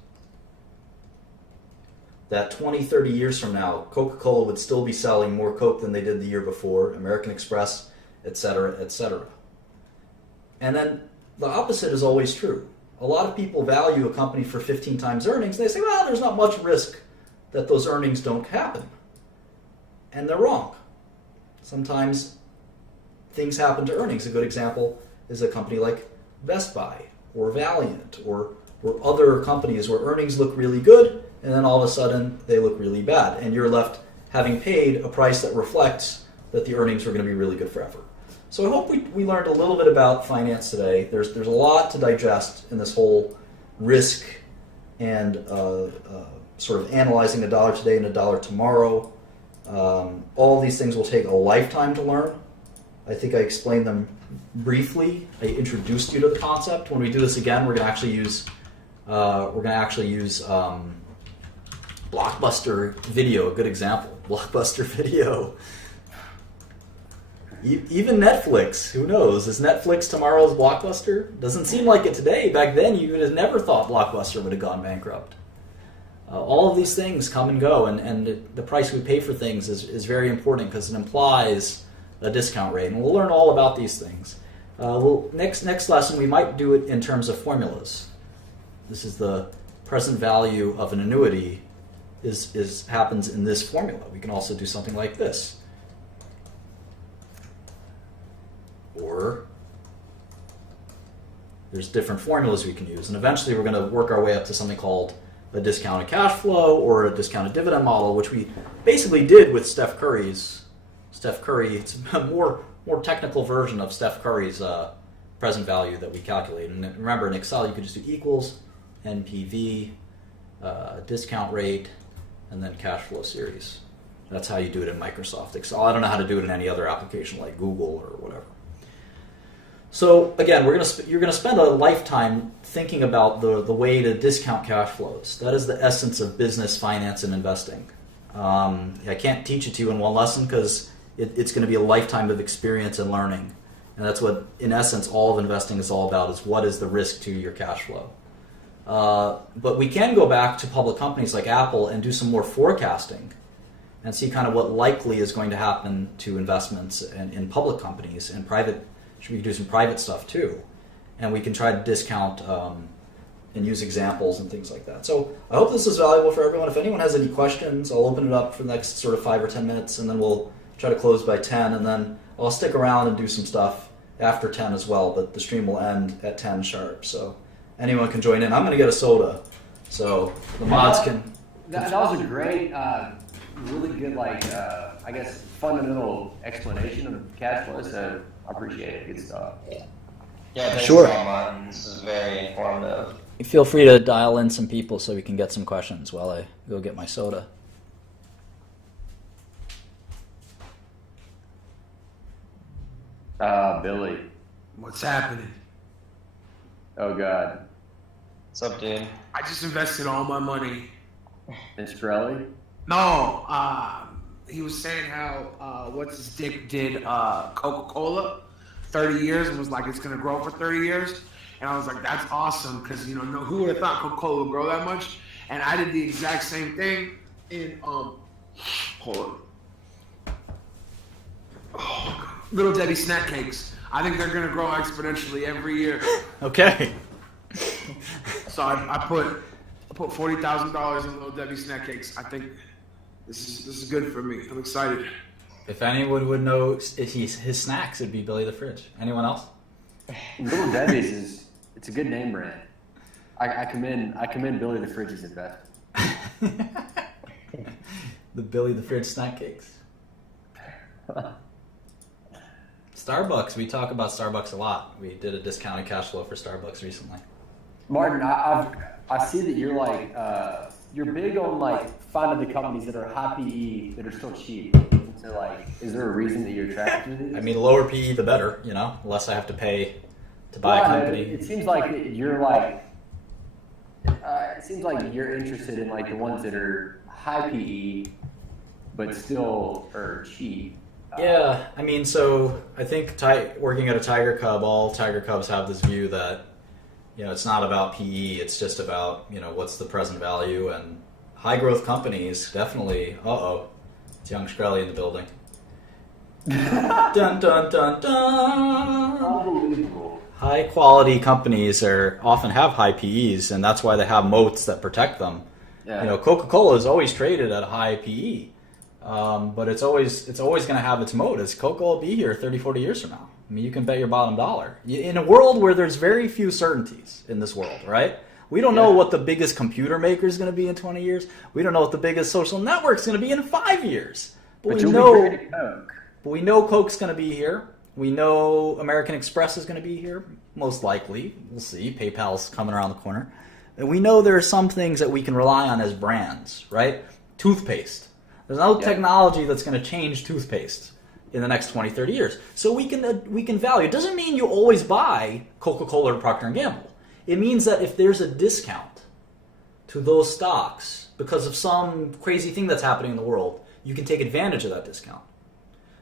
That 20, 30 years from now, Coca-Cola would still be selling more Coke than they did the year before, American Express, etc., etc. And then the opposite is always true. a lot of people value a company for 15 times earnings. They say, well, there's not much risk that those earnings don't happen. And they're wrong. Sometimes things happen to earnings. A good example is a company like Best Buy or Valiant or other companies where earnings look really good and then all of a sudden they look really bad. And you're left having paid a price that reflects that the earnings were going to be really good forever. So I hope we learned a little bit about finance today. There's a lot to digest in this whole risk and sort of analyzing a dollar today and a dollar tomorrow. All these things will take a lifetime to learn. I think I explained them briefly. I introduced you to the concept. When we do this again, we're going to actually use Blockbuster Video, a good example. Blockbuster Video. Even Netflix, who knows? Is Netflix tomorrow's Blockbuster? Doesn't seem like it today. Back then, you would have never thought Blockbuster would have gone bankrupt. All of these things come and go, and the price we pay for things is very important because it implies a discount rate. And we'll learn all about these things. Next lesson, we might do it in terms of formulas. This is the present value of an annuity happens in this formula. We can also do something like this. Or there's different formulas we can use. And eventually we're going to work our way up to something called a discounted cash flow or a discounted dividend model, which we basically did with Steph Curry. It's a more technical version of Steph Curry's present value that we calculate. And remember, in Excel, you could just do equals, NPV, discount rate, and then cash flow series. That's how you do it in Microsoft Excel. I don't know how to do it in any other application like Google or whatever. So again, you're gonna spend a lifetime thinking about the way to discount cash flows. That is the essence of business, finance, and investing. I can't teach it to you in one lesson because it's going to be a lifetime of experience and learning. And that's what, in essence, all of investing is all about, is what is the risk to your cash flow. But we can go back to public companies like Apple and do some more forecasting and see kind of what likely is going to happen to investments in public companies and private. We can do some private stuff too. And we can try to discount and use examples and things like that. So I hope this is valuable for everyone. If anyone has any questions, I'll open it up for the next sort of 5 or 10 minutes, and then we'll try to close by 10, and then I'll stick around and do some stuff after 10 as well, but the stream will end at 10 sharp. So anyone can join in. I'm going to get a soda, so the mods can... That was a great, really good, I guess, fundamental explanation of cash flow, so I appreciate it. Good stuff. Yeah, thanks Sure. a lot, Martin. This is very informative. Feel free to dial in some people so we can get some questions while I go get my soda. Billy. What's happening? Oh, God. What's up, dude? I just invested all my money. In Shkreli? No, he was saying how what's his dick did Coca-Cola 30 years and was like, it's gonna grow for 30 years. And I was like, that's awesome, because who would have thought Coca-Cola would grow that much? And I did the exact same thing in hold on. Oh, Little Debbie snack cakes. I think they're gonna grow exponentially every year. Okay. So I put $40,000 in Little Debbie snack cakes. I think this is good for me. I'm excited. If anyone would know his snacks, it'd be Billy the Fridge. Anyone else? Little Debbie's it's a good name brand. I commend Billy the Fridge's investment. The Billy the Fridge snack cakes. Starbucks. We talk about Starbucks a lot. We did a discounted cash flow for Starbucks recently. Martin, I see that you're big on finding the companies that are high PE that are still cheap. So is there a reason that you're attracted to these? I mean, the lower PE, the better. The less I have to pay to buy a company. It seems like you're it seems like you're interested in the ones that are high PE, but still are cheap. Yeah, I mean, so I think working at a Tiger Cub, all Tiger Cubs have this view that it's not about PE, it's just about what's the present value, and high growth companies definitely. It's young Shkreli in the building. Dun dun dun dun. Unbelievable. High quality companies often have high PEs, and that's why they have moats that protect them. Yeah. You know, Coca-Cola is always traded at a high PE, but it's always going to have its moat. Is Coca-Cola be here 30, 40 years from now? I mean, you can bet your bottom dollar. In a world where there's very few certainties in this world, right? We don't know what the biggest computer maker is going to be in 20 years. We don't know what the biggest social network is going to be in 5 years. But we know Coke's going to be here. We know American Express is going to be here, most likely. We'll see. PayPal's coming around the corner. And we know there are some things that we can rely on as brands, right? Toothpaste. There's no technology that's going to change toothpaste in the next 20, 30 years. So we can value. It doesn't mean you always buy Coca-Cola or Procter & Gamble. It means that if there's a discount to those stocks because of some crazy thing that's happening in the world, you can take advantage of that discount.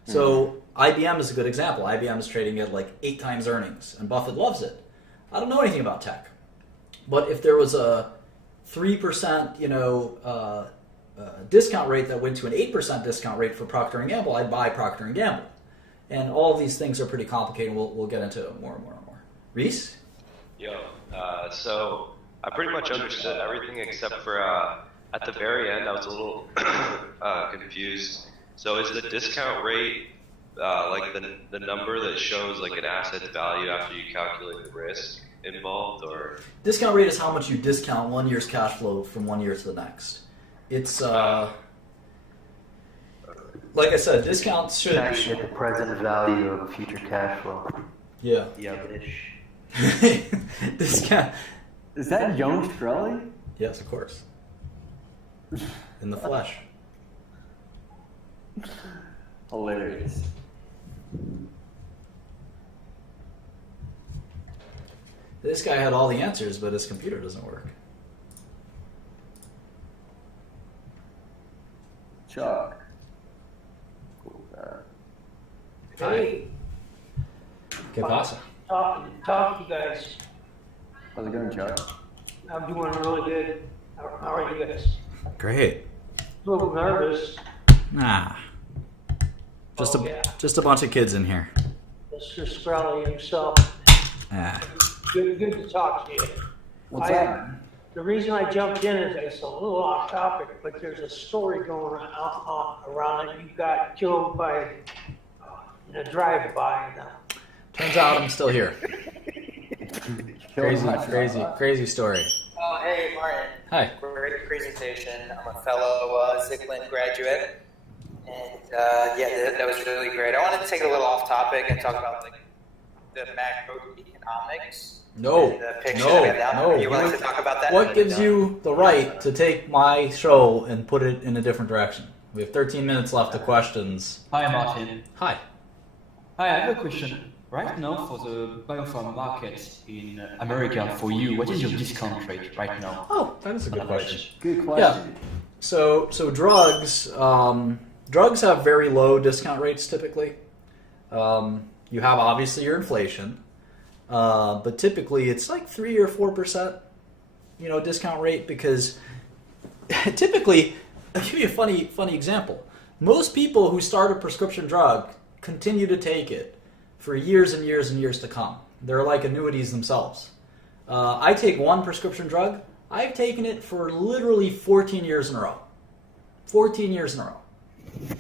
So IBM is a good example. IBM is trading at like 8 times earnings, and Buffett loves it. I don't know anything about tech, but if there was a 3% discount rate that went to an 8% discount rate for Procter & Gamble, I'd buy Procter & Gamble. And all of these things are pretty complicated. We'll get into it more and more and more. Reese? So I pretty much understood everything except for at the very end I was a little confused. So is the discount rate like the number that shows like an asset's value after you calculate the risk involved, or? Discount rate is how much you discount 1 year's cash flow from 1 year to the next. It's like I said, discounts should. Actually, the present value of future cash flow. Yeah. Yeah, ish. Discount. Is that young Shkreli? Yes, of course. In the flesh. Hilarious. This guy had all the answers, but his computer doesn't work. Chuck. Hey, ¿Qué pasa? talk, you guys. How's it going, Chuck? I'm doing really good. How are you guys? Great. A little nervous. Nah. Just Oh, yeah. just a bunch of kids in here. Mr. Shkreli himself. Ah. Good to talk to you. What's up? The reason I jumped in is it's a little off topic, but there's a story going around that you got killed by in a drive-by. Turns out I'm still here. Crazy story. Oh, hey, Martin. Hi. Great presentation. I'm a fellow Zigland graduate. And that was really great. I wanted to take a little off topic and talk about the macroeconomics. No. The picture that we have now. Are you willing to talk about that? What gives you the right to take my show and put it in a different direction? We have 13 minutes left to questions. Hi, Martin. Hi. Hi, I have a question. Right now, for the biopharm market in America, for you, what is your discount rate right now? Oh, that is a good question. Good question. Yeah. So drugs have very low discount rates typically. You have obviously your inflation, but typically it's like 3 or 4%, discount rate, because typically, I'll give you a funny example. Most people who start a prescription drug continue to take it for years and years and years to come. They're like annuities themselves. I take one prescription drug. I've taken it for literally 14 years in a row. 14 years in a row.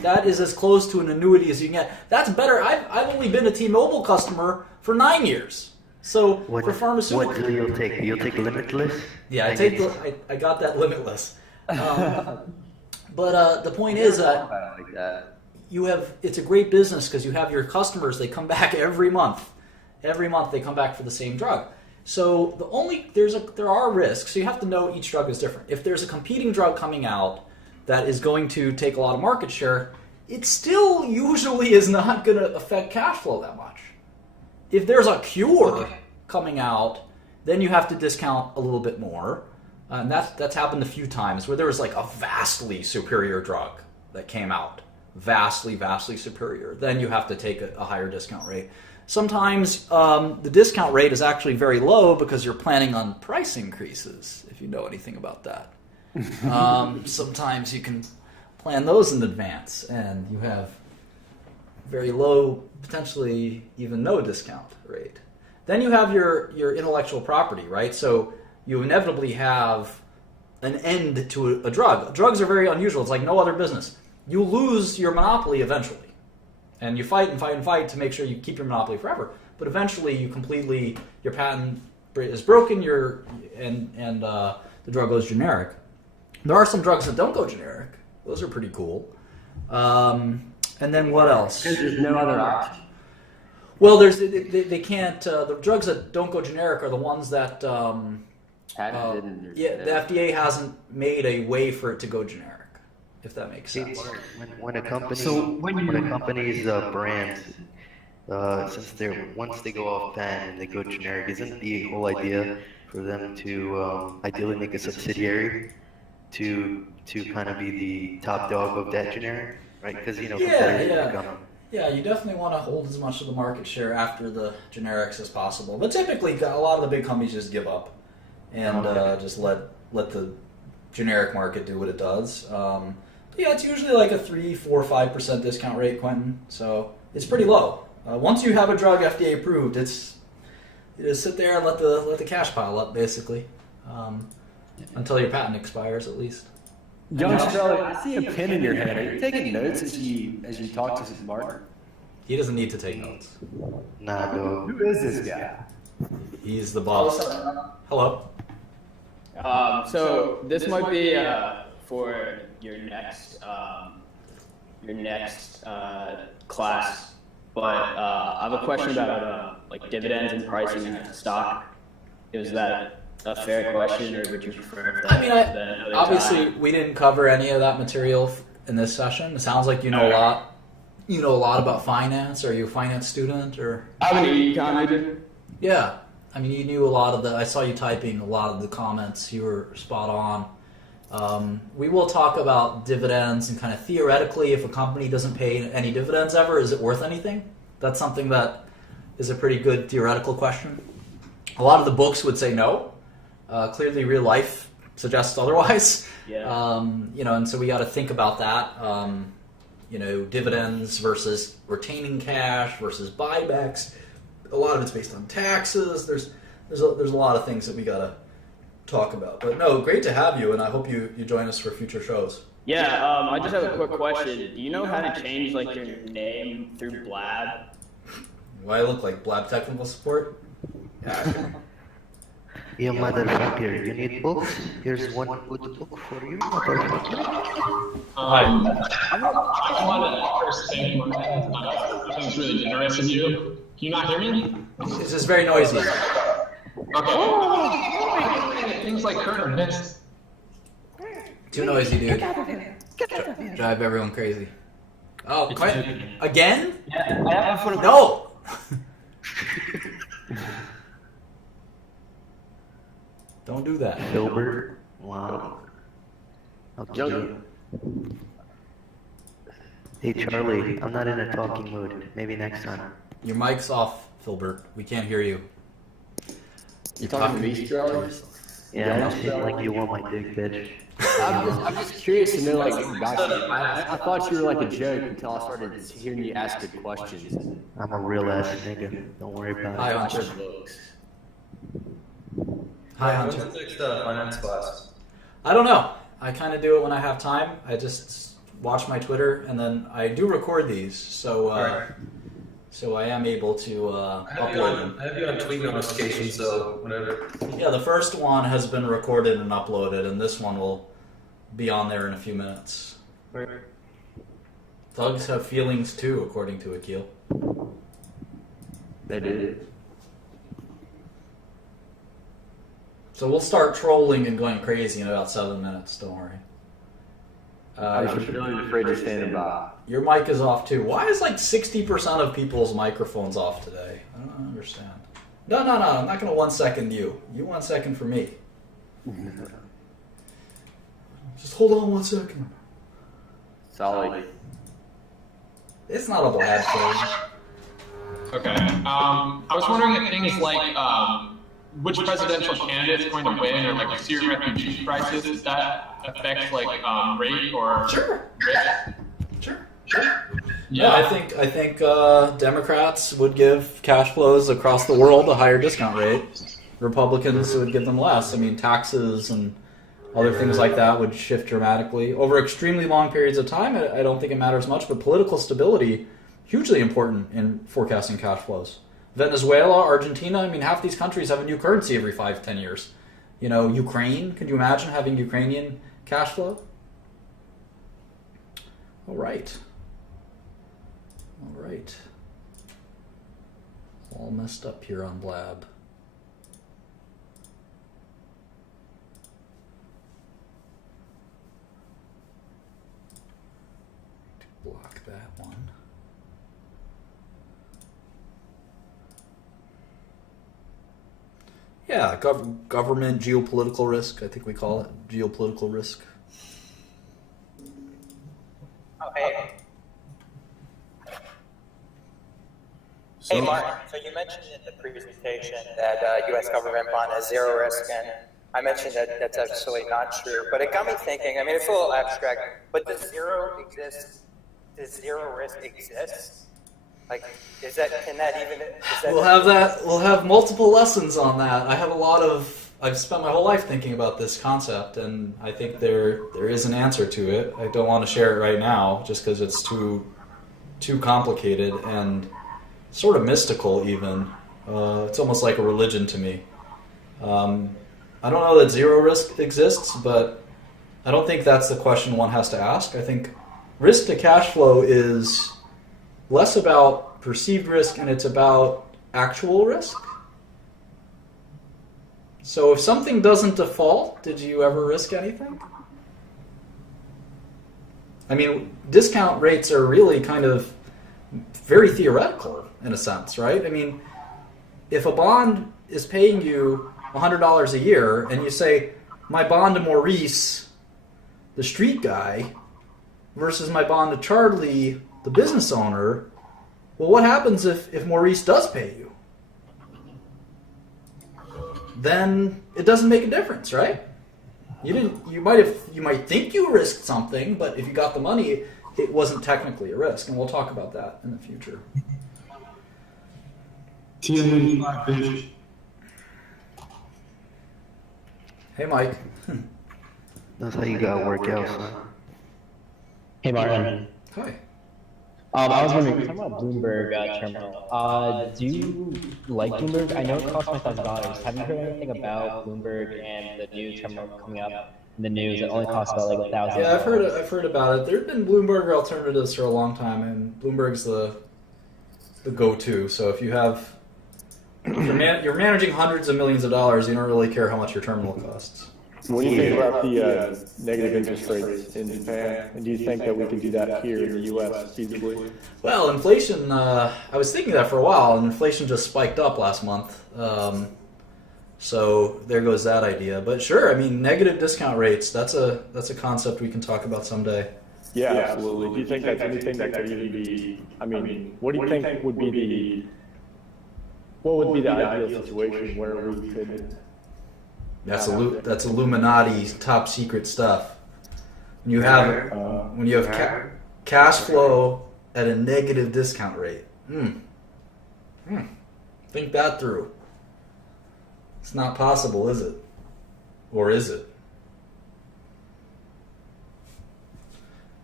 That is as close to an annuity as you can get. That's better. I've only been a T-Mobile customer for 9 years. So for pharmaceuticals, What do you take? You'll take Limitless? yeah, I got that Limitless. But the point is that like that. it's a great business because you have your customers. They come back every month. Every month they come back for the same drug. So there are risks. So you have to know each drug is different. If there's a competing drug coming out that is going to take a lot of market share, it still usually is not going to affect cash flow that much. If there's a cure coming out, then you have to discount a little bit more. And that's happened a few times where there was like a vastly superior drug that came out. Vastly superior. Then you have to take a higher discount rate. Sometimes the discount rate is actually very low because you're planning on price increases, if you know anything about that. Sometimes you can plan those in advance, and you have very low, potentially even no discount rate. Then you have your intellectual property, right? So you inevitably have an end to a drug. Drugs are very unusual. It's like no other business. You lose your monopoly eventually. And you fight and fight and fight to make sure you keep your monopoly forever. But eventually your patent is broken, and the drug goes generic. There are some drugs that don't go generic. Those are pretty cool. And then what else? There's no other option. Well, they can't. The drugs that don't go generic are the ones that the FDA hasn't made a way for it to go generic, if that makes sense. When a company company's brand, since once they go off patent and they go generic, isn't the whole idea for them to ideally make a subsidiary to kind of be the top dog of that generic, right? Because Yeah, you definitely want to hold as much of the market share after the generics as possible. But typically, a lot of the big companies just give up and just let the generic market do what it does. It's usually like a 3, 4, 5% discount rate, Quentin. So it's pretty low. Once you have a drug FDA approved, you just sit there and let the cash pile up, basically, until your patent expires, at least. Young Shkreli, I see a pen in your hand. Are you taking notes as you talk to Martin? He doesn't need to take notes. Nah, dog. Who is this guy? He's the boss. Hello. So this might be for your next class, but I have a question about like dividends and pricing of stock. Is that a fair question, or would you prefer that? I mean, obviously, we didn't cover any of that material in this session. It sounds like you know a lot. You know a lot about finance. Are you a finance student, or? I'm an econ major. Yeah, I mean, you knew a lot of the. I saw you typing a lot of the comments. You were spot on. We will talk about dividends and kind of theoretically, if a company doesn't pay any dividends ever, is it worth anything? That's something that is a pretty good theoretical question. A lot of the books would say no. Clearly, real life suggests otherwise. Yeah. And so we got to think about that. Dividends versus retaining cash versus buybacks. A lot of it's based on taxes. There's a lot of things that we got to talk about. But no, great to have you, and I hope you join us for future shows. Yeah. I just have a quick question. Do you know how to change like your name through Blab? Do I look like Blab technical support? Yeah. You motherfucker, you need books? Here's one good book for you, motherfucker. I want to first thank you. I think it's really generous of you. Can you not hear me? It's just very noisy. Okay. Things like current events. Too noisy, dude. Drive everyone crazy. Oh, again? Yeah. No! Don't do that. Filbert? Wow. Okay. Hey Charlie, I'm not in a talking mood. Maybe next time. Your mic's off, Filbert. We can't hear you. You talking to me, Charlie? Yeah, I'm just like you want my dick, bitch. I'm just curious to know, like, I thought you were like a joke until I started hearing you ask good questions. I'm a real ass nigga. Don't worry about it. Hi, Hunter. Hi, Hunter. When's the next finance class? I don't know. I kind of do it when I have time. I just watch my Twitter, and then I do record these, so so I am able to upload them. I have you on tweet notifications, so whatever. Yeah, the first one has been recorded and uploaded, and this one will be on there in a few minutes. Right. Thugs have feelings too, according to Akil. They did. So we'll start trolling and going crazy in about 7 minutes, don't worry. I'm really afraid to stand by. Your mic is off too. Why is like 60% of people's microphones off today? I don't understand. No, I'm not going to 1 second you. You 1 second for me. Just hold on 1 second. Solid. It's not a bad thing. Okay. I was wondering if things like which presidential candidate is going to win, or like the Syrian refugee crisis, that affects like rate or Sure. risk? Sure. Yeah, I think Democrats would give cash flows across the world a higher discount rate. Republicans would give them less. I mean, taxes and other things like that would shift dramatically. Over extremely long periods of time, I don't think it matters much, but political stability, hugely important in forecasting cash flows. Venezuela, Argentina, I mean, half these countries have a new currency every 5-10 years. You know, Ukraine, could you imagine having Ukrainian cash flow? All right. All right. All messed up here on Blab. Block that one. Yeah, government geopolitical risk, I think we call it geopolitical risk. Okay. Hey, Martin, so you mentioned in the presentation that U.S. government bond has zero risk, and I mentioned that that's absolutely not true. But it got me thinking, I mean, it's a little abstract, but does zero exist? Does zero risk exist? Like, can that even... We'll have multiple lessons on that. I've spent my whole life thinking about this concept, and I think there is an answer to it. I don't want to share it right now, just because it's too complicated and sort of mystical even. It's almost like a religion to me. I don't know that zero risk exists, but I don't think that's the question one has to ask. I think risk to cash flow is less about perceived risk and it's about actual risk. So if something doesn't default, did you ever risk anything? I mean, discount rates are really kind of very theoretical in a sense, right? I mean, if a bond is paying you $100 a year and you say, my bond to Maurice, the street guy, versus my bond to Charlie, the business owner, well, what happens if Maurice does pay you? Then it doesn't make a difference, right? You might think you risked something, but if you got the money, it wasn't technically a risk, and we'll talk about that in the future. Hey, Mike. That's how you gotta work out, son. Hey, Martin. Hi. I was wondering, talking about Bloomberg terminal. Do you like Bloomberg? I know it costs $5,000. Have you heard anything about Bloomberg and the new terminal coming up in the news? It only costs about like $1,000. Yeah, I've heard about it. There have been Bloomberg alternatives for a long time, and Bloomberg's the go-to. So if you're managing hundreds of millions of dollars, you don't really care how much your terminal costs. What do you think about the negative interest rates in Japan? And do you think that we can do that here in the U.S. feasibly? Well, inflation, I was thinking that for a while, and inflation just spiked up last month. So there goes that idea. But sure, I mean, negative discount rates, that's a concept we can talk about someday. Yeah, absolutely. Do you think that's anything that could even be, I mean, what do you think would be the ideal situation where we could... That's Illuminati top secret stuff. When you have cash flow at a negative discount rate. Think that through. It's not possible, is it? Or is it?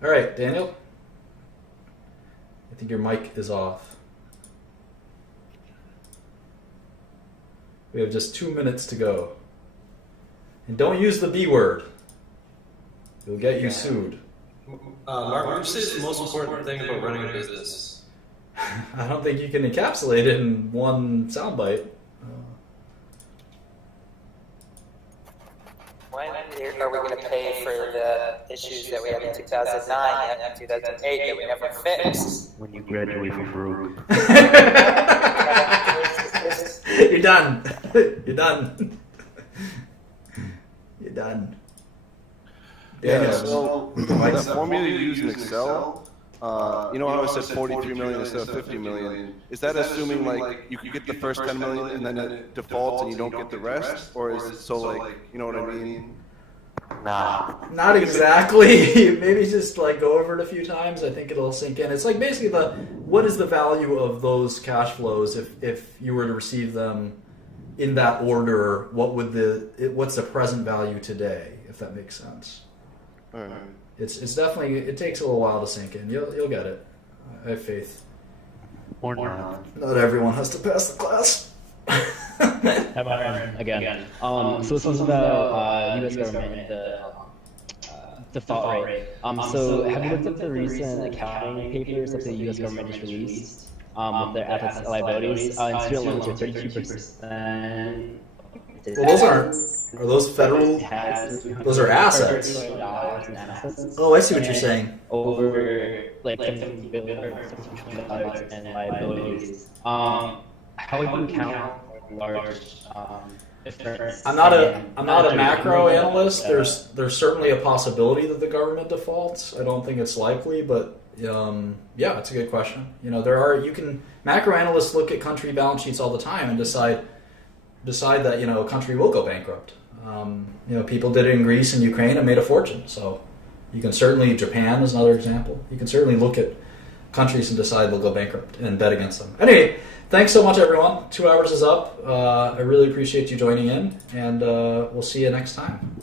All right, Daniel. I think your mic is off. We have just 2 minutes to go. And don't use the B word. It'll get you sued. Mark, what would you say is the most important thing about running a business? I don't think you can encapsulate it in one soundbite. When are we going to pay for the issues that we had in 2009 and 2008 that we never fixed? When you graduate from Baruch. You're done. You're done. You're done. Yeah, so that formula you use in Excel, you know how I said 43 million instead of 50 million? Is that assuming like you could get the first 10 million and then it defaults and you don't get the rest? Or is it so like, you know what I mean? Nah. Not exactly. Maybe just like go over it a few times. I think it'll sink in. It's like basically what is the value of those cash flows if you were to receive them in that order? What's the present value today? If that makes sense. All right. It's definitely, it takes a little while to sink in. You'll get it. I have faith. Or not. Not everyone has to pass the class. How about again? So this was about U.S. government and the default rate. So have you looked at the recent accounting papers that the U.S. government has released with their assets and liabilities? And student loans are 32%. Well, are those federal? Those are assets. Oh, I see what you're saying. Over like $17 billion and liabilities. How would you count large difference? I'm not a macro analyst. There's certainly a possibility that the government defaults. I don't think it's likely, but yeah, it's a good question. Macro analysts look at country balance sheets all the time and decide that a country will go bankrupt. People did it in Greece and Ukraine and made a fortune. So you can certainly, Japan is another example. You can certainly look at countries and decide they'll go bankrupt and bet against them. Anyway, thanks so much, everyone. 2 hours is up. I really appreciate you joining in, and we'll see you next time.